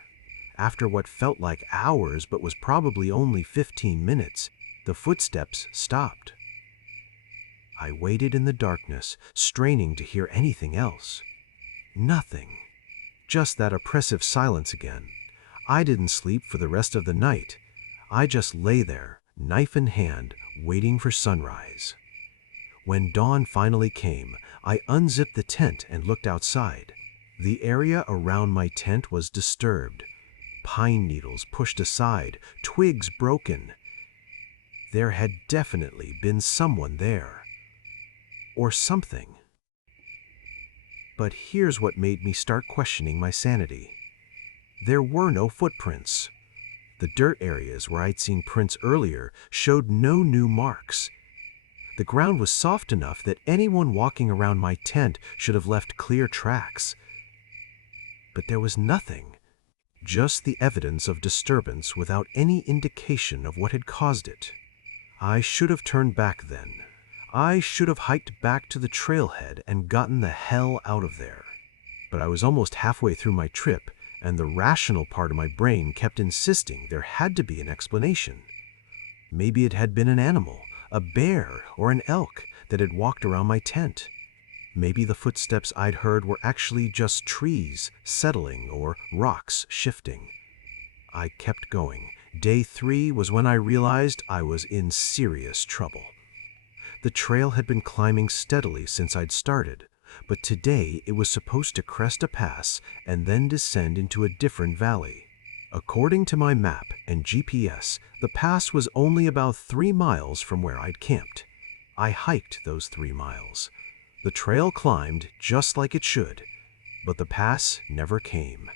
After what felt like hours but was probably only 15 minutes, the footsteps stopped. I waited in the darkness, straining to hear anything else. Nothing. Just that oppressive silence again. I didn't sleep for the rest of the night. I just lay there, knife in hand, waiting for sunrise. When dawn finally came, I unzipped the tent and looked outside. The area around my tent was disturbed. Pine needles pushed aside, twigs broken. There had definitely been someone there. Or something. But here's what made me start questioning my sanity. There were no footprints. The dirt areas where I'd seen prints earlier showed no new marks. The ground was soft enough that anyone walking around my tent should have left clear tracks. But there was nothing, just the evidence of disturbance without any indication of what had caused it. I should have turned back then. I should have hiked back to the trailhead and gotten the hell out of there. But I was almost halfway through my trip, and the rational part of my brain kept insisting there had to be an explanation. Maybe it had been an animal, a bear or an elk that had walked around my tent. Maybe the footsteps I'd heard were actually just trees settling or rocks shifting. I kept going. Day 3 was when I realized I was in serious trouble. The trail had been climbing steadily since I'd started, but today it was supposed to crest a pass and then descend into a different valley. According to my map and GPS, the pass was only about 3 miles from where I'd camped. I hiked those 3 miles. The trail climbed just like it should, but the pass never came.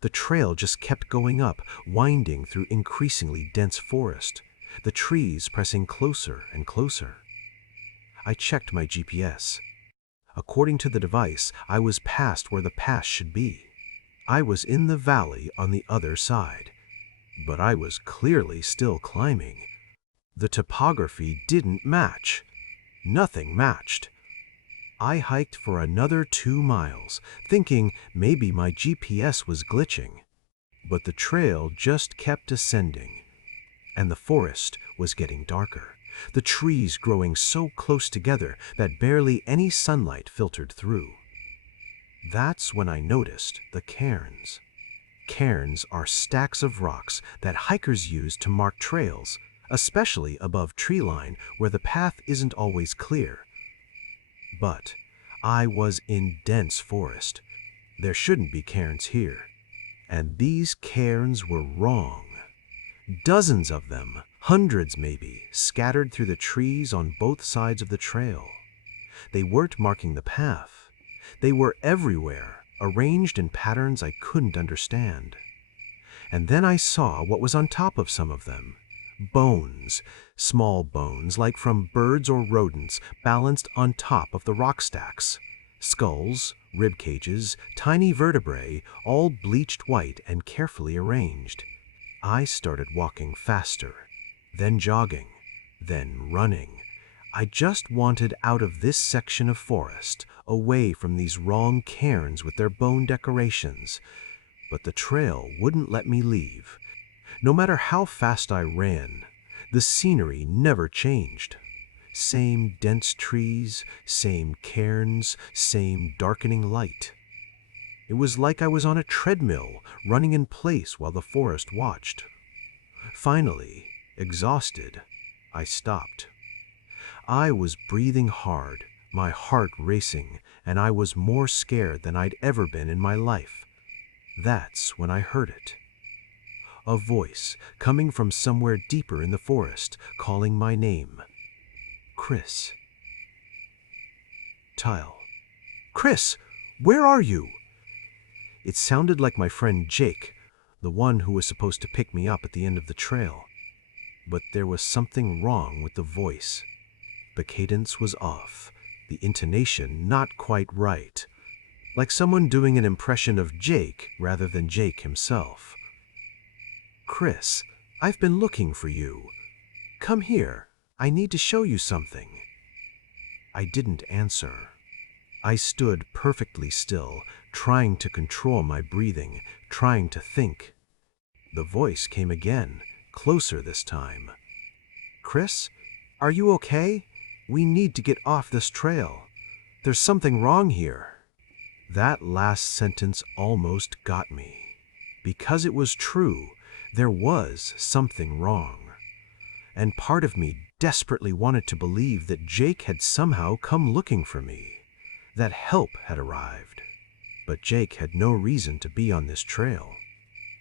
The trail just kept going up, winding through increasingly dense forest, the trees pressing closer and closer. I checked my GPS. According to the device, I was past where the pass should be. I was in the valley on the other side, but I was clearly still climbing. The topography didn't match. Nothing matched. I hiked for another 2 miles, thinking maybe my GPS was glitching. But the trail just kept ascending, and the forest was getting darker, the trees growing so close together that barely any sunlight filtered through. That's when I noticed the cairns. Cairns are stacks of rocks that hikers use to mark trails, especially above tree line where the path isn't always clear. But I was in dense forest. There shouldn't be cairns here. And these cairns were wrong. Dozens of them, hundreds maybe, scattered through the trees on both sides of the trail. They weren't marking the path. They were everywhere, arranged in patterns I couldn't understand. And then I saw what was on top of some of them. Bones, small bones like from birds or rodents balanced on top of the rock stacks. Skulls, rib cages, tiny vertebrae, all bleached white and carefully arranged. I started walking faster, then jogging, then running. I just wanted out of this section of forest, away from these wrong cairns with their bone decorations. But the trail wouldn't let me leave. No matter how fast I ran, the scenery never changed. Same dense trees, same cairns, same darkening light. It was like I was on a treadmill, running in place while the forest watched. Finally, exhausted, I stopped. I was breathing hard, my heart racing, and I was more scared than I'd ever been in my life. That's when I heard it. A voice coming from somewhere deeper in the forest, calling my name. Chris. Tile. Chris, where are you? It sounded like my friend Jake, the one who was supposed to pick me up at the end of the trail. But there was something wrong with the voice. The cadence was off, the intonation not quite right, like someone doing an impression of Jake rather than Jake himself. Chris, I've been looking for you. Come here. I need to show you something. I didn't answer. I stood perfectly still, trying to control my breathing, trying to think. The voice came again, closer this time. Chris, are you okay? We need to get off this trail. There's something wrong here. That last sentence almost got me. Because it was true, there was something wrong. And part of me desperately wanted to believe that Jake had somehow come looking for me, that help had arrived. But Jake had no reason to be on this trail.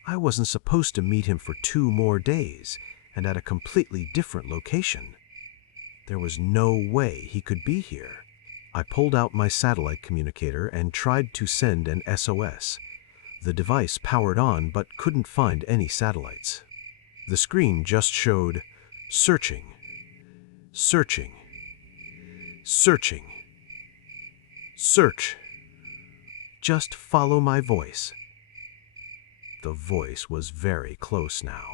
I wasn't supposed to meet him for 2 more days, and at a completely different location. There was no way he could be here. I pulled out my satellite communicator and tried to send an SOS. The device powered on but couldn't find any satellites. The screen just showed, searching, searching, searching, search. Just follow my voice. The voice was very close now,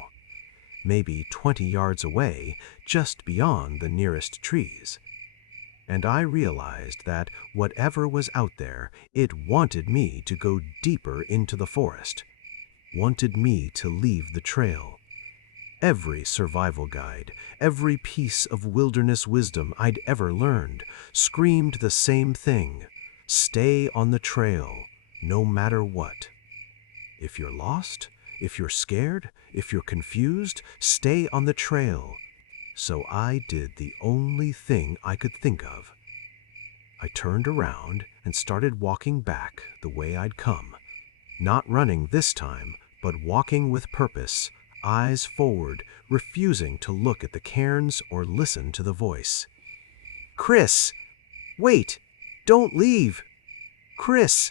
maybe 20 yards away, just beyond the nearest trees. And I realized that whatever was out there, it wanted me to go deeper into the forest, wanted me to leave the trail. Every survival guide, every piece of wilderness wisdom I'd ever learned, screamed the same thing: stay on the trail, no matter what. If you're lost, if you're scared, if you're confused, stay on the trail. So I did the only thing I could think of. I turned around and started walking back the way I'd come. Not running this time, but walking with purpose, eyes forward, refusing to look at the cairns or listen to the voice. Chris! Wait! Don't leave! Chris!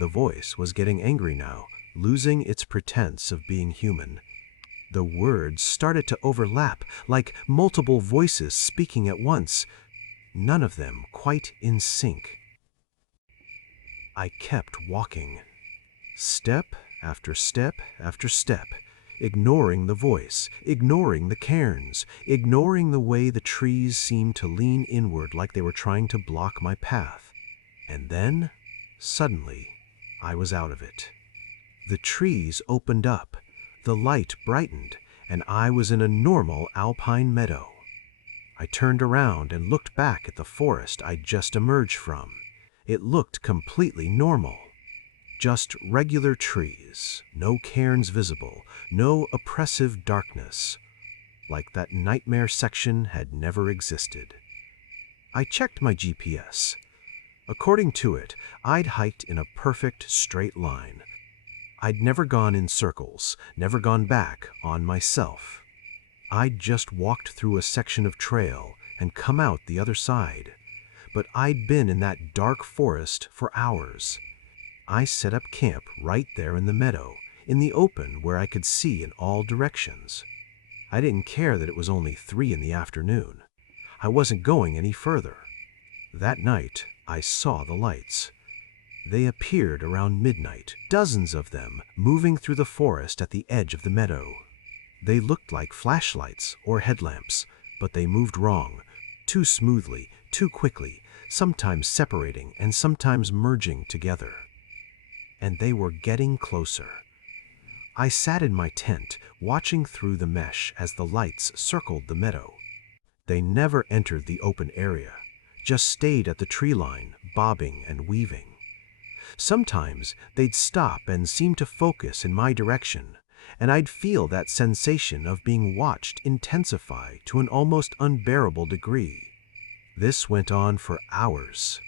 The voice was getting angry now, losing its pretense of being human. The words started to overlap, like multiple voices speaking at once, none of them quite in sync. I kept walking, step after step after step, ignoring the voice, ignoring the cairns, ignoring the way the trees seemed to lean inward like they were trying to block my path. And then, suddenly, I was out of it. The trees opened up. The light brightened, and I was in a normal alpine meadow. I turned around and looked back at the forest I'd just emerged from. It looked completely normal. Just regular trees, no cairns visible, no oppressive darkness. Like that nightmare section had never existed. I checked my GPS. According to it, I'd hiked in a perfect straight line. I'd never gone in circles, never gone back on myself. I'd just walked through a section of trail and come out the other side. But I'd been in that dark forest for hours. I set up camp right there in the meadow, in the open where I could see in all directions. I didn't care that it was only 3 in the afternoon. I wasn't going any further. That night, I saw the lights. They appeared around midnight, dozens of them, moving through the forest at the edge of the meadow. They looked like flashlights or headlamps, but they moved wrong, too smoothly, too quickly, sometimes separating and sometimes merging together. And they were getting closer. I sat in my tent, watching through the mesh as the lights circled the meadow. They never entered the open area, just stayed at the tree line, bobbing and weaving. Sometimes they'd stop and seem to focus in my direction, and I'd feel that sensation of being watched intensify to an almost unbearable degree. This went on for hours.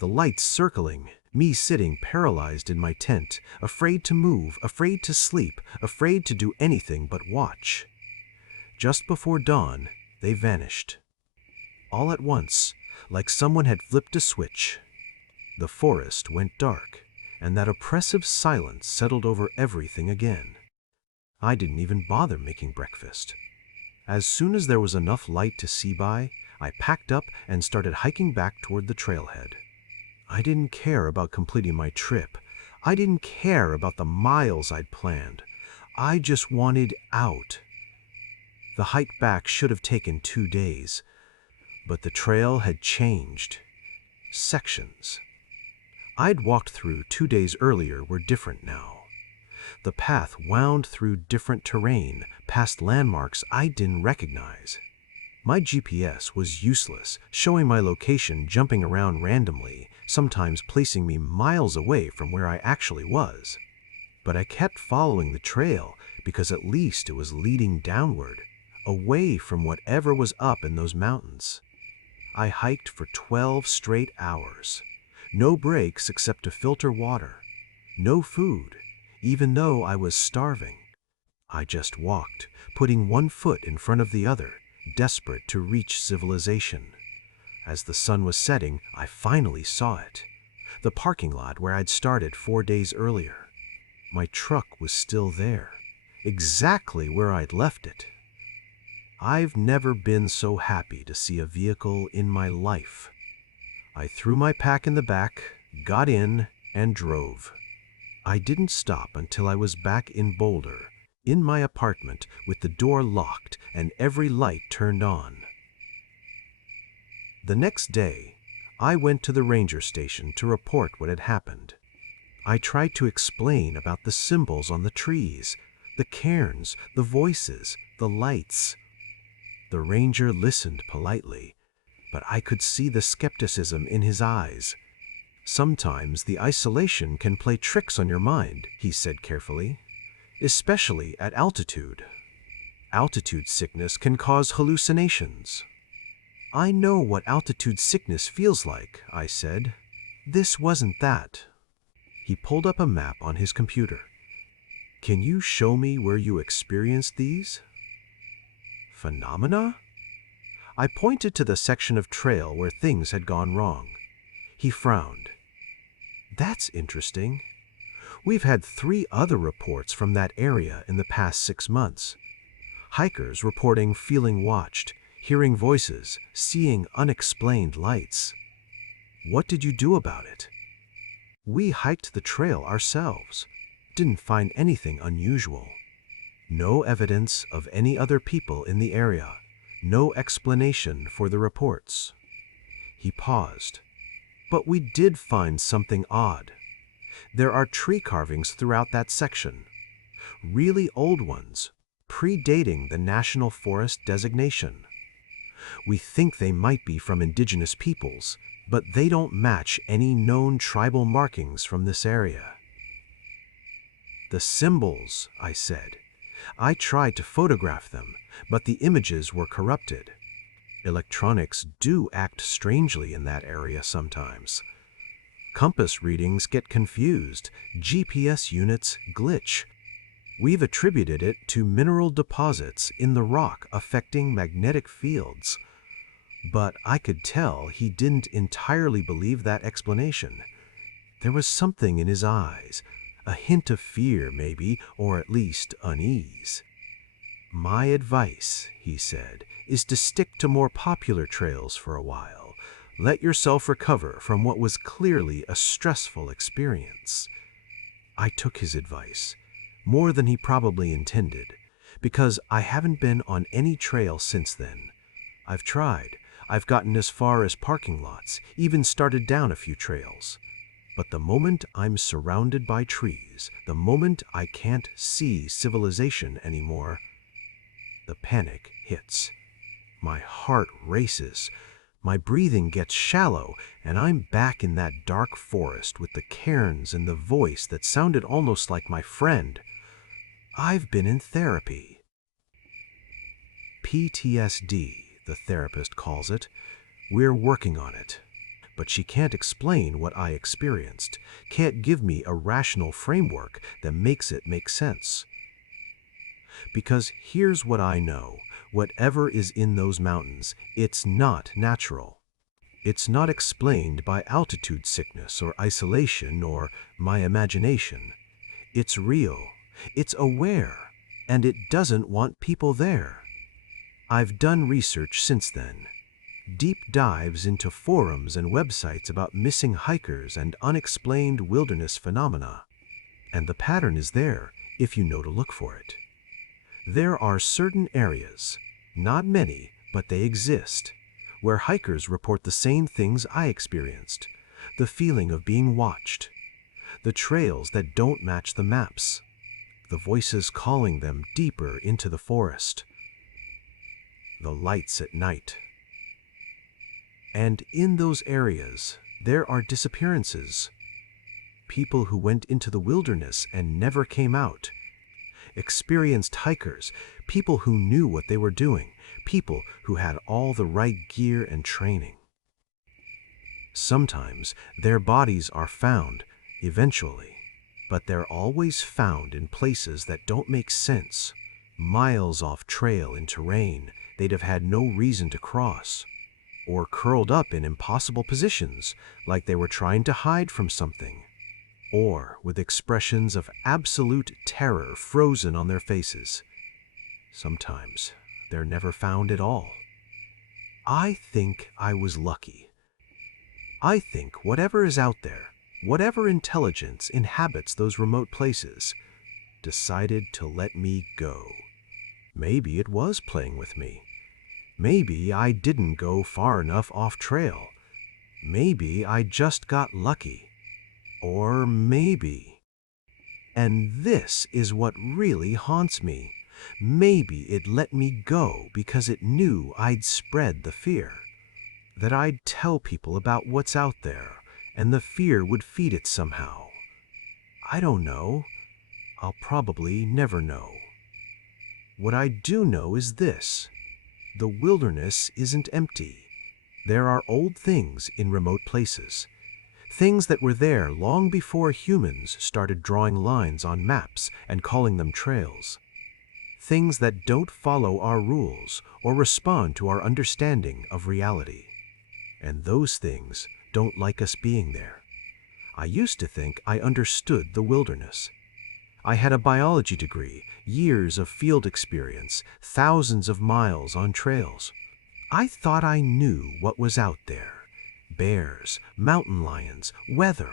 The lights circling, me sitting paralyzed in my tent, afraid to move, afraid to sleep, afraid to do anything but watch. Just before dawn, they vanished. All at once, like someone had flipped a switch. The forest went dark, and that oppressive silence settled over everything again. I didn't even bother making breakfast. As soon as there was enough light to see by, I packed up and started hiking back toward the trailhead. I didn't care about completing my trip. I didn't care about the miles I'd planned. I just wanted out. The hike back should have taken 2 days, but the trail had changed. Sections I'd walked through 2 days earlier were different now. The path wound through different terrain, past landmarks I didn't recognize. My GPS was useless, showing my location jumping around randomly, sometimes placing me miles away from where I actually was. But I kept following the trail because at least it was leading downward, away from whatever was up in those mountains. I hiked for 12 straight hours. No breaks except to filter water. No food, even though I was starving. I just walked, putting one foot in front of the other, desperate to reach civilization. As the sun was setting, I finally saw it. The parking lot where I'd started 4 days earlier. My truck was still there, exactly where I'd left it. I've never been so happy to see a vehicle in my life. I threw my pack in the back, got in, and drove. I didn't stop until I was back in Boulder, in my apartment with the door locked and every light turned on. The next day, I went to the ranger station to report what had happened. I tried to explain about the symbols on the trees, the cairns, the voices, the lights. The ranger listened politely, but I could see the skepticism in his eyes. Sometimes the isolation can play tricks on your mind, he said carefully, especially at altitude. Altitude sickness can cause hallucinations. I know what altitude sickness feels like, I said. This wasn't that. He pulled up a map on his computer. Can you show me where you experienced these phenomena? I pointed to the section of trail where things had gone wrong. He frowned. That's interesting. We've had 3 other reports from that area in the past 6 months. Hikers reporting feeling watched, hearing voices, seeing unexplained lights. What did you do about it? We hiked the trail ourselves. Didn't find anything unusual. No evidence of any other people in the area. No explanation for the reports. He paused. But we did find something odd. There are tree carvings throughout that section. Really old ones, predating the National Forest designation. We think they might be from indigenous peoples, but they don't match any known tribal markings from this area. The symbols, I said. I tried to photograph them, but the images were corrupted. Electronics do act strangely in that area sometimes. Compass readings get confused, GPS units glitch. We've attributed it to mineral deposits in the rock affecting magnetic fields. But I could tell he didn't entirely believe that explanation. There was something in his eyes, a hint of fear maybe, or at least unease. My advice, he said, is to stick to more popular trails for a while. Let yourself recover from what was clearly a stressful experience. I took his advice, more than he probably intended, because I haven't been on any trail since then. I've tried. I've gotten as far as parking lots, even started down a few trails. But the moment I'm surrounded by trees, the moment I can't see civilization anymore, the panic hits. My heart races, my breathing gets shallow, and I'm back in that dark forest with the cairns and the voice that sounded almost like my friend. I've been in therapy. PTSD, the therapist calls it. We're working on it. But she can't explain what I experienced, can't give me a rational framework that makes it make sense. Because here's what I know, whatever is in those mountains, it's not natural. It's not explained by altitude sickness or isolation or my imagination. It's real, it's aware, and it doesn't want people there. I've done research since then. Deep dives into forums and websites about missing hikers and unexplained wilderness phenomena. And the pattern is there if you know to look for it. There are certain areas, not many, but they exist, where hikers report the same things I experienced, the feeling of being watched, the trails that don't match the maps, the voices calling them deeper into the forest, the lights at night. And in those areas, there are disappearances. People who went into the wilderness and never came out. Experienced hikers, people who knew what they were doing, people who had all the right gear and training. Sometimes their bodies are found, eventually, but they're always found in places that don't make sense, miles off trail in terrain they'd have had no reason to cross, or curled up in impossible positions like they were trying to hide from something, or with expressions of absolute terror frozen on their faces. Sometimes they're never found at all. I think I was lucky. I think whatever is out there, whatever intelligence inhabits those remote places, decided to let me go. Maybe it was playing with me. Maybe I didn't go far enough off trail. Maybe I just got lucky. Or maybe. And this is what really haunts me. Maybe it let me go because it knew I'd spread the fear. That I'd tell people about what's out there, and the fear would feed it somehow. I don't know. I'll probably never know. What I do know is this. The wilderness isn't empty. There are old things in remote places. Things that were there long before humans started drawing lines on maps and calling them trails. Things that don't follow our rules or respond to our understanding of reality. And those things don't like us being there. I used to think I understood the wilderness. I had a biology degree, years of field experience, thousands of miles on trails. I thought I knew what was out there. Bears, mountain lions, weather,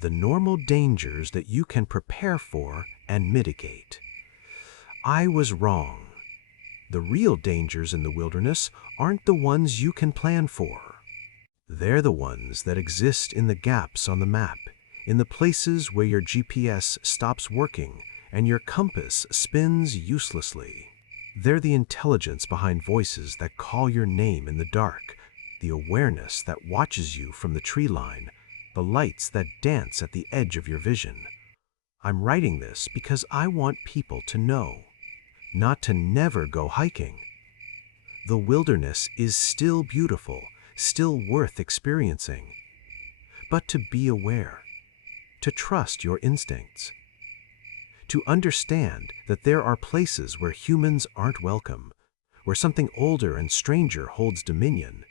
the normal dangers that you can prepare for and mitigate. I was wrong. The real dangers in the wilderness aren't the ones you can plan for. They're the ones that exist in the gaps on the map, in the places where your GPS stops working and your compass spins uselessly. They're the intelligence behind voices that call your name in the dark, the awareness that watches you from the tree line, the lights that dance at the edge of your vision. I'm writing this because I want people to know, not to never go hiking. The wilderness is still beautiful, still worth experiencing, but to be aware, to trust your instincts, to understand that there are places where humans aren't welcome, where something older and stranger holds dominion.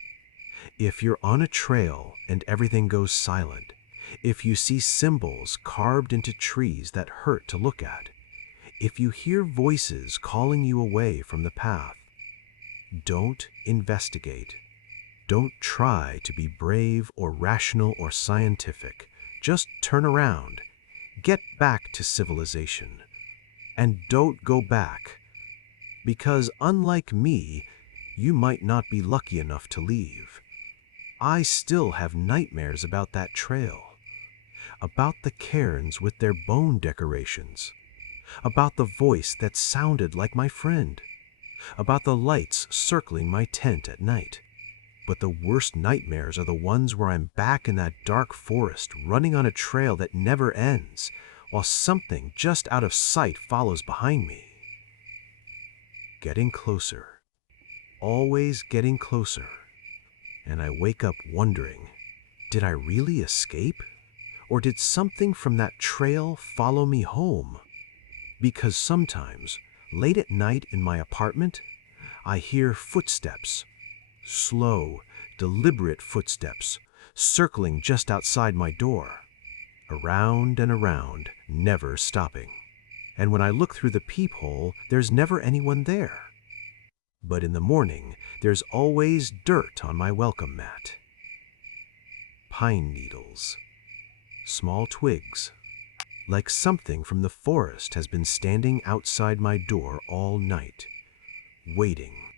If you're on a trail and everything goes silent, if you see symbols carved into trees that hurt to look at, if you hear voices calling you away from the path, don't investigate. Don't try to be brave or rational or scientific. Just turn around. Get back to civilization. And don't go back. Because unlike me, you might not be lucky enough to leave. I still have nightmares about that trail. About the cairns with their bone decorations. About the voice that sounded like my friend. About the lights circling my tent at night. But the worst nightmares are the ones where I'm back in that dark forest, running on a trail that never ends, while something just out of sight follows behind me. Getting closer. Always getting closer. And I wake up wondering, did I really escape? Or did something from that trail follow me home? Because sometimes, late at night in my apartment, I hear footsteps. Slow, deliberate footsteps, circling just outside my door. Around and around, never stopping. And when I look through the peephole, there's never anyone there. But in the morning, there's always dirt on my welcome mat. Pine needles. Small twigs. Like something from the forest has been standing outside my door all night, waiting.